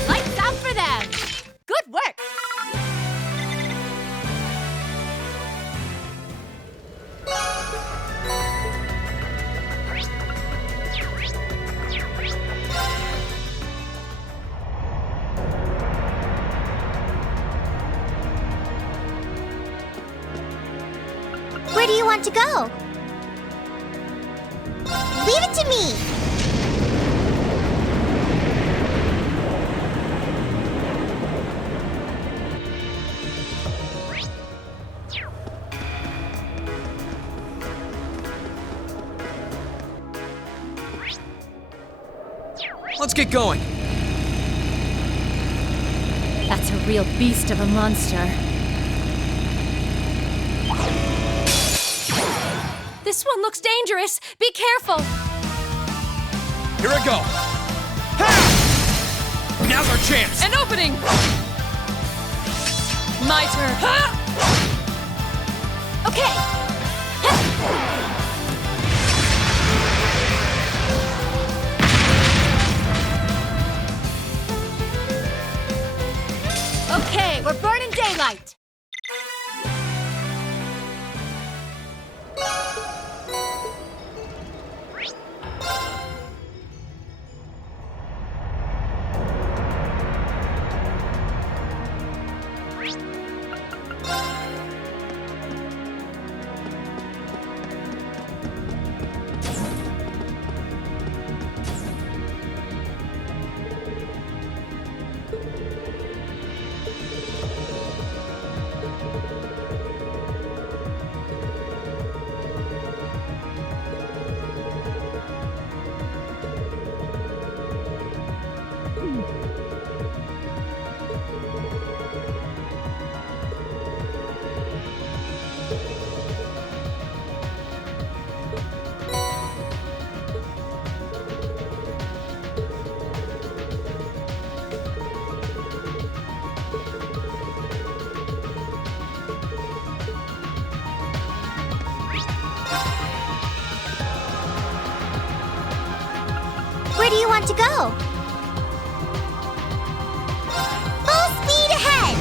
Lights out for them! Good work! want to go? Leave it to me! Let's get going. That's a real beast of a monster. This one looks dangerous. Be careful. Here I go. Ha! Now's our chance. An opening. My turn. Okay. Okay, we're burning daylight. Where do you want to go? Full speed ahead!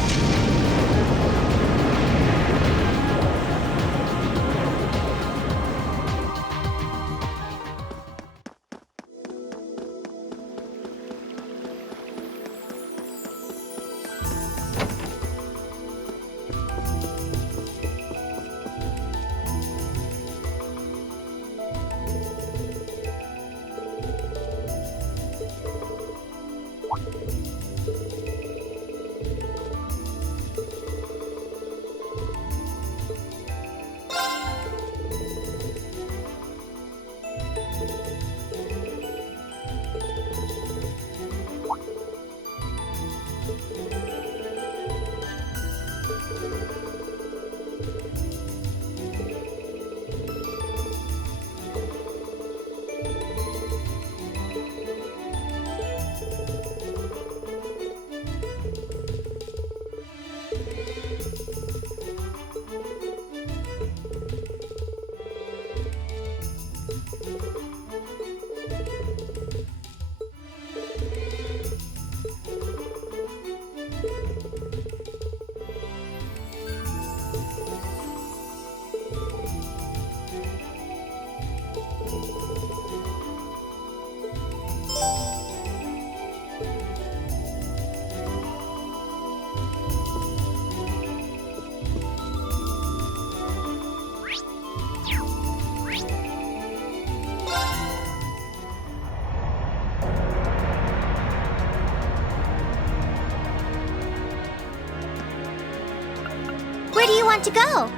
Where do you want to go?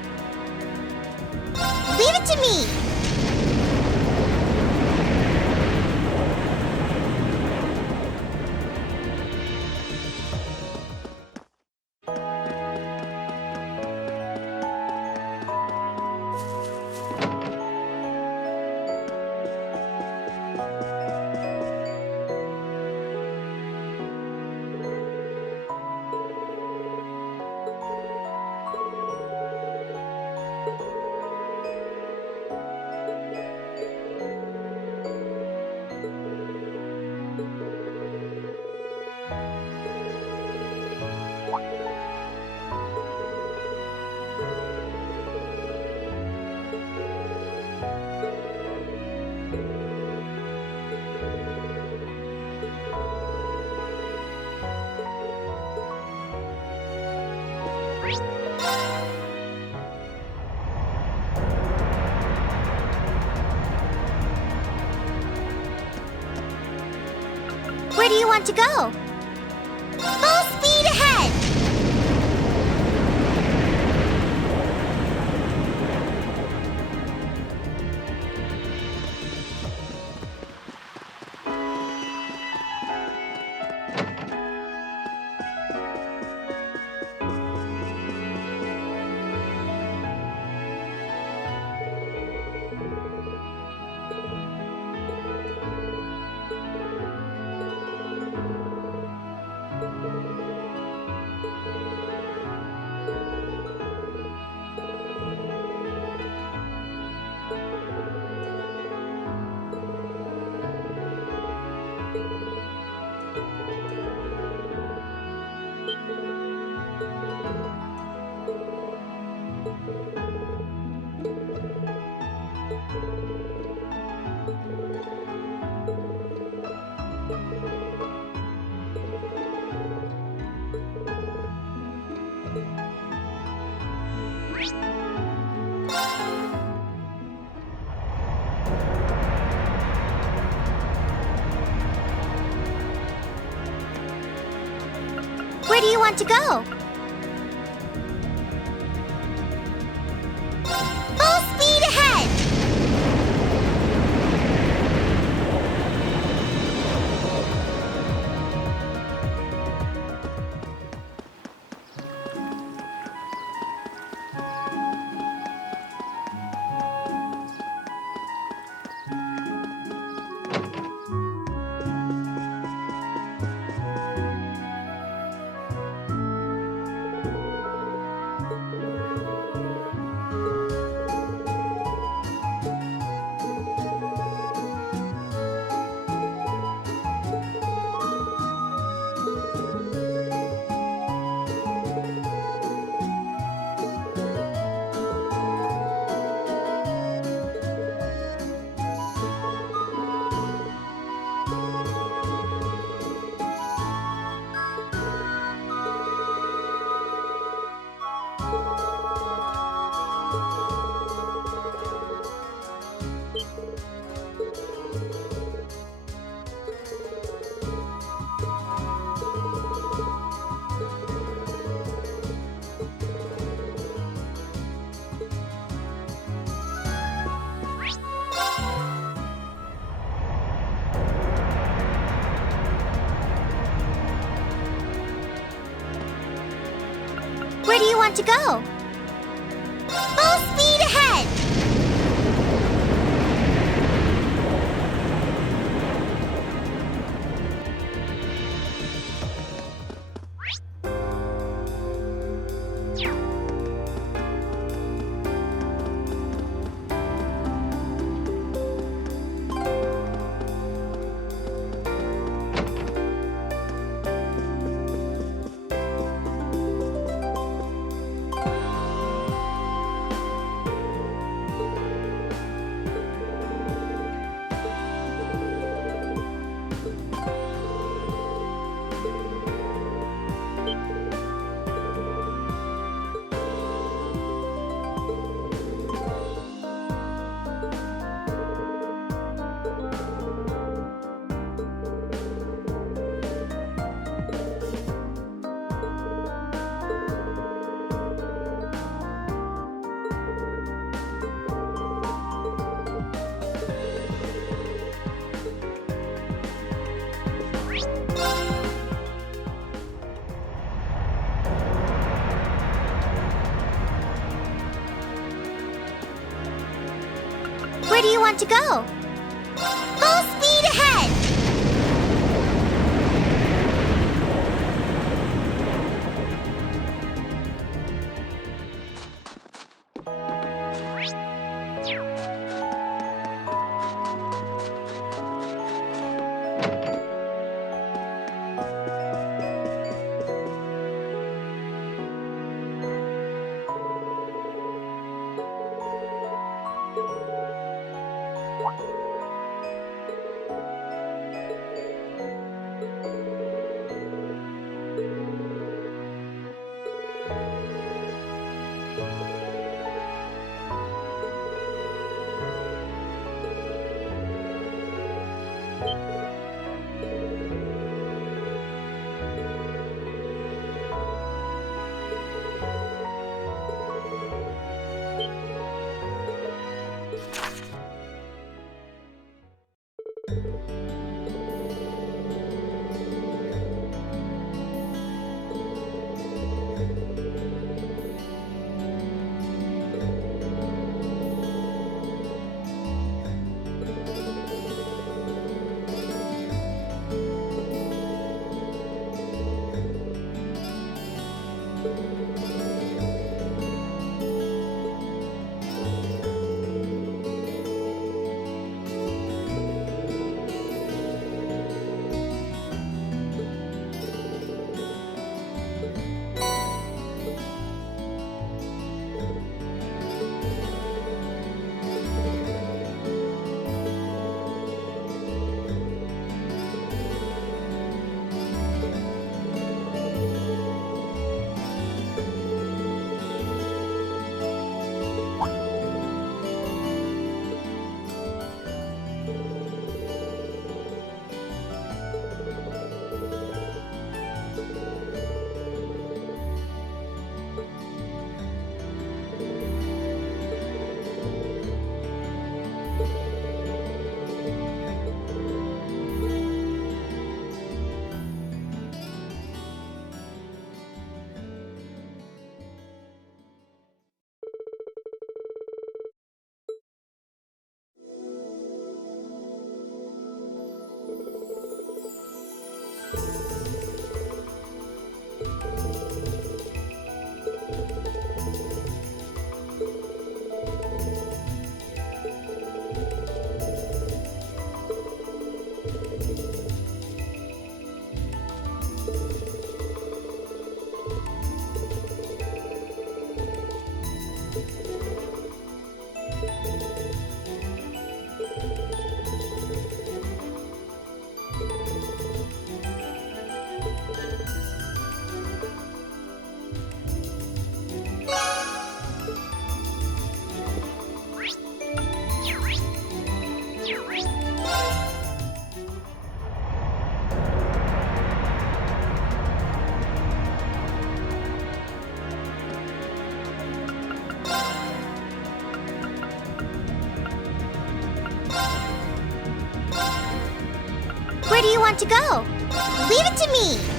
Leave it to me! Where do you want to go? Full speed ahead! Where do you want to go? Full speed ahead! Where do you want to go? Full speed ahead! Where do you want to go? Full speed ahead! Where do you want to go? Leave it to me!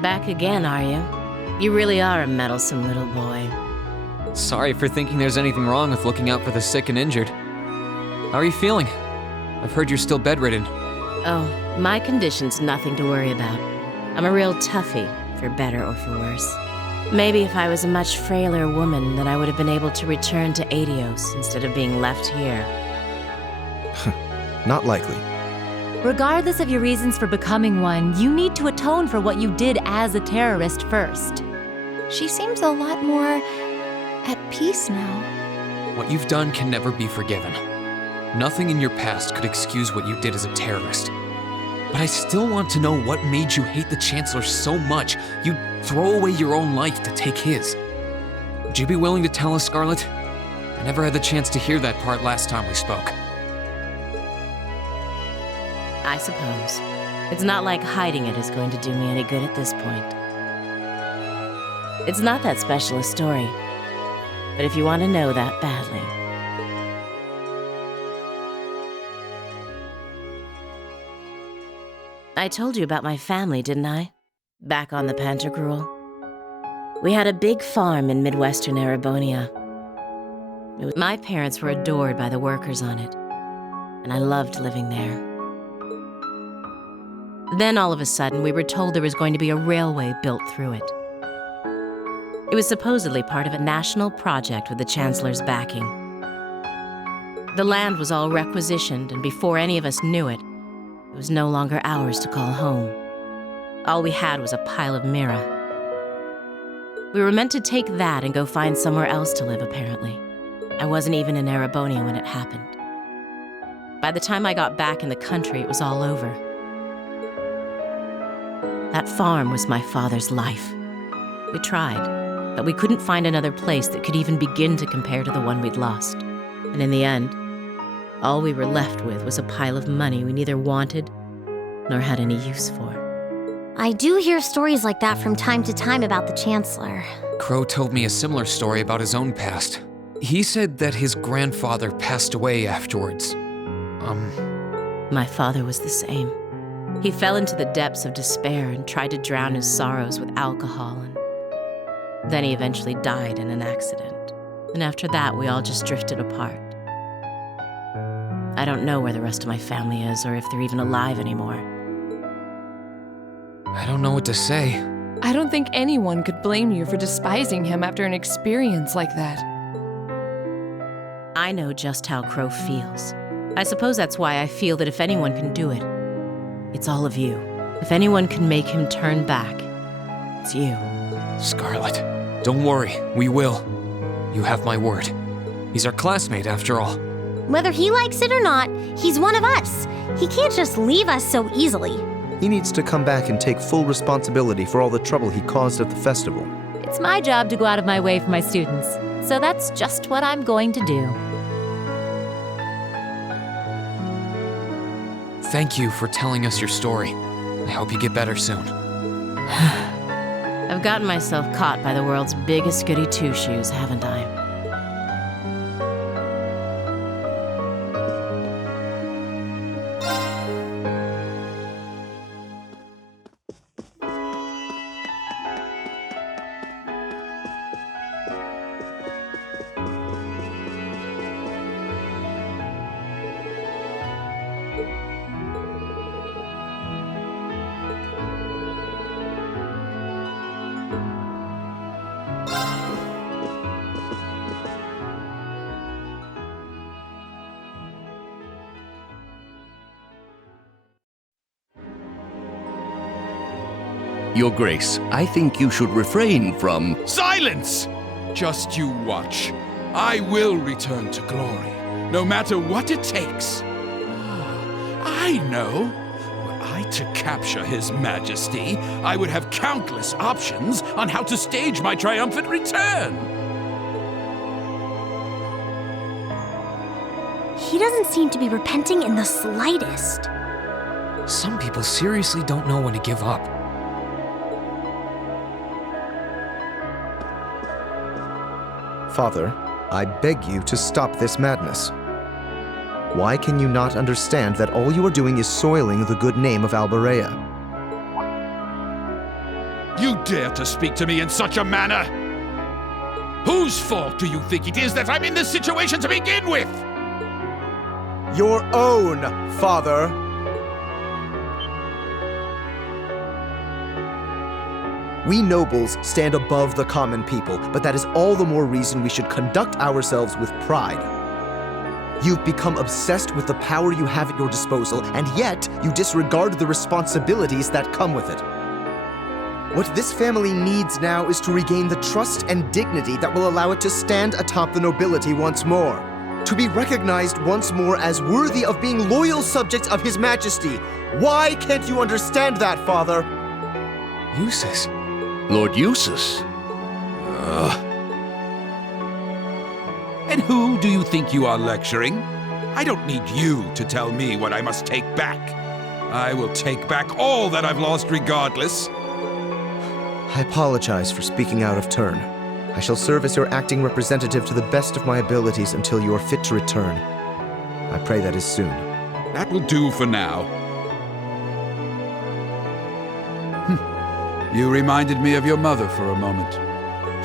Back again, are you? You really are a meddlesome little boy. Sorry for thinking there's anything wrong with looking out for the sick and injured. How are you feeling? I've heard you're still bedridden. Oh, my condition's nothing to worry about. I'm a real toughie, for better or for worse. Maybe if I was a much frailer woman, then I would have been able to return to Adios instead of being left here. Not likely. Regardless of your reasons for becoming one, you need to atone for what you did as a terrorist first. She seems a lot more at peace now. What you've done can never be forgiven. Nothing in your past could excuse what you did as a terrorist. But I still want to know what made you hate the Chancellor so much you'd throw away your own life to take his. Would you be willing to tell us, Scarlet? I never had the chance to hear that part last time we spoke. I suppose. It's not like hiding it is going to do me any good at this point. It's not that special a story, but if you want to know that badly. I told you about my family, didn't I? Back on the Pantagruel. We had a big farm in Midwestern Erebonia. My parents were adored by the workers on it, and I loved living there. Then all of a sudden, we were told there was going to be a railway built through it. It was supposedly part of a national project with the Chancellor's backing. The land was all requisitioned, and before any of us knew it, it was no longer ours to call home. All we had was a pile of Mira. We were meant to take that and go find somewhere else to live, apparently. I wasn't even in Erebonia when it happened. By the time I got back in the country, it was all over. That farm was my father's life. We tried, but we couldn't find another place that could even begin to compare to the one we'd lost. And in the end, all we were left with was a pile of money we neither wanted nor had any use for. I do hear stories like that from time to time about the Chancellor. Crow told me a similar story about his own past. He said that his grandfather passed away afterwards. My father was the same. He fell into the depths of despair and tried to drown his sorrows with alcohol, and then he eventually died in an accident. And after that, we all just drifted apart. I don't know where the rest of my family is or if they're even alive anymore. I don't know what to say. I don't think anyone could blame you for despising him after an experience like that. I know just how Crow feels. I suppose that's why I feel that if anyone can do it, it's all of you. If anyone can make him turn back, it's you. Scarlet, don't worry, we will. You have my word. He's our classmate, after all. Whether he likes it or not, he's one of us. He can't just leave us so easily. He needs to come back and take full responsibility for all the trouble he caused at the festival. It's my job to go out of my way for my students, so that's just what I'm going to do. Thank you for telling us your story. I hope you get better soon. I've gotten myself caught by the world's biggest goody two-shoes, haven't I? Your Grace, I think you should refrain from... Silence! Just you watch. I will return to glory, no matter what it takes. I know. Were I to capture His Majesty, I would have countless options on how to stage my triumphant return. He doesn't seem to be repenting in the slightest. Some people seriously don't know when to give up. Father, I beg you to stop this madness. Why can you not understand that all you are doing is soiling the good name of Albarea? You dare to speak to me in such a manner? Whose fault do you think it is that I'm in this situation to begin with? Your own, Father. We nobles stand above the common people, but that is all the more reason we should conduct ourselves with pride. You've become obsessed with the power you have at your disposal, and yet you disregard the responsibilities that come with it. What this family needs now is to regain the trust and dignity that will allow it to stand atop the nobility once more. To be recognized once more as worthy of being loyal subjects of His Majesty. Why can't you understand that, Father? Eustace. Lord Eustace. And who do you think you are lecturing? I don't need you to tell me what I must take back. I will take back all that I've lost regardless. I apologize for speaking out of turn. I shall serve as your acting representative to the best of my abilities until you are fit to return. I pray that is soon. That will do for now. You reminded me of your mother for a moment.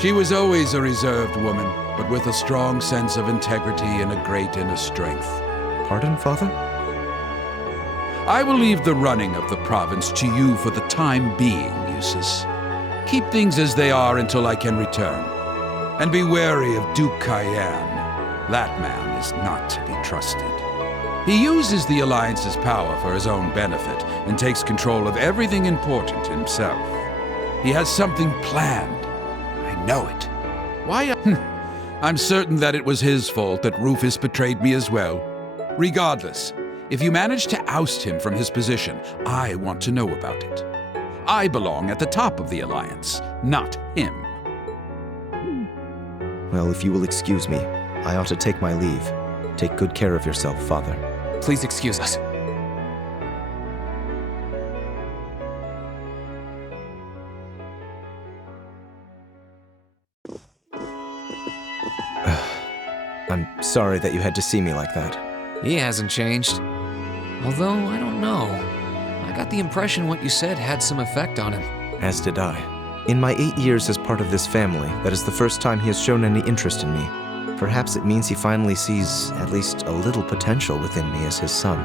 She was always a reserved woman, but with a strong sense of integrity and a great inner strength. Pardon, Father? I will leave the running of the province to you for the time being, Eustace. Keep things as they are until I can return. And be wary of Duke Cayenne. That man is not to be trusted. He uses the Alliance's power for his own benefit and takes control of everything important himself. He has something planned. I know it. Why? I'm certain that it was his fault that Rufus betrayed me as well. Regardless, if you manage to oust him from his position, I want to know about it. I belong at the top of the Alliance, not him. Well, if you will excuse me, I ought to take my leave. Take good care of yourself, Father. Please excuse us. I'm sorry that you had to see me like that. He hasn't changed. Although, I don't know. I got the impression what you said had some effect on him. As did I. In my 8 years as part of this family, that is the first time he has shown any interest in me. Perhaps it means he finally sees at least a little potential within me as his son.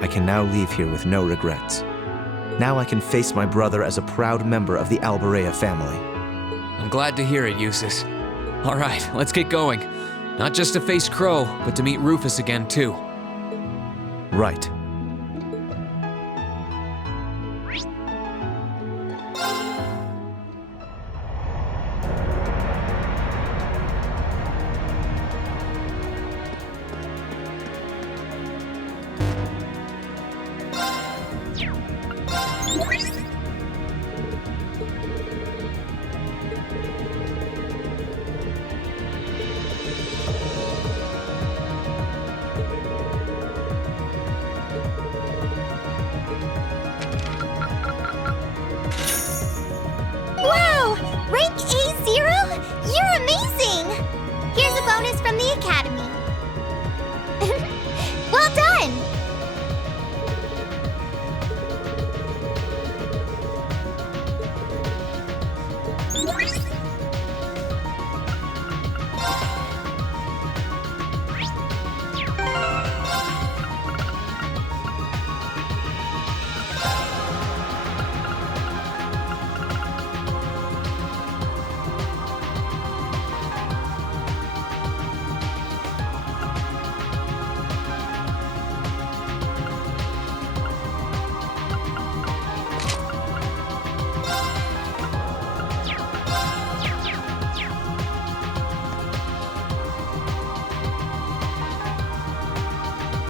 I can now leave here with no regrets. Now I can face my brother as a proud member of the Albarea family. I'm glad to hear it, Eustace. All right, let's get going. Not just to face Crow, but to meet Rufus again, too. Right.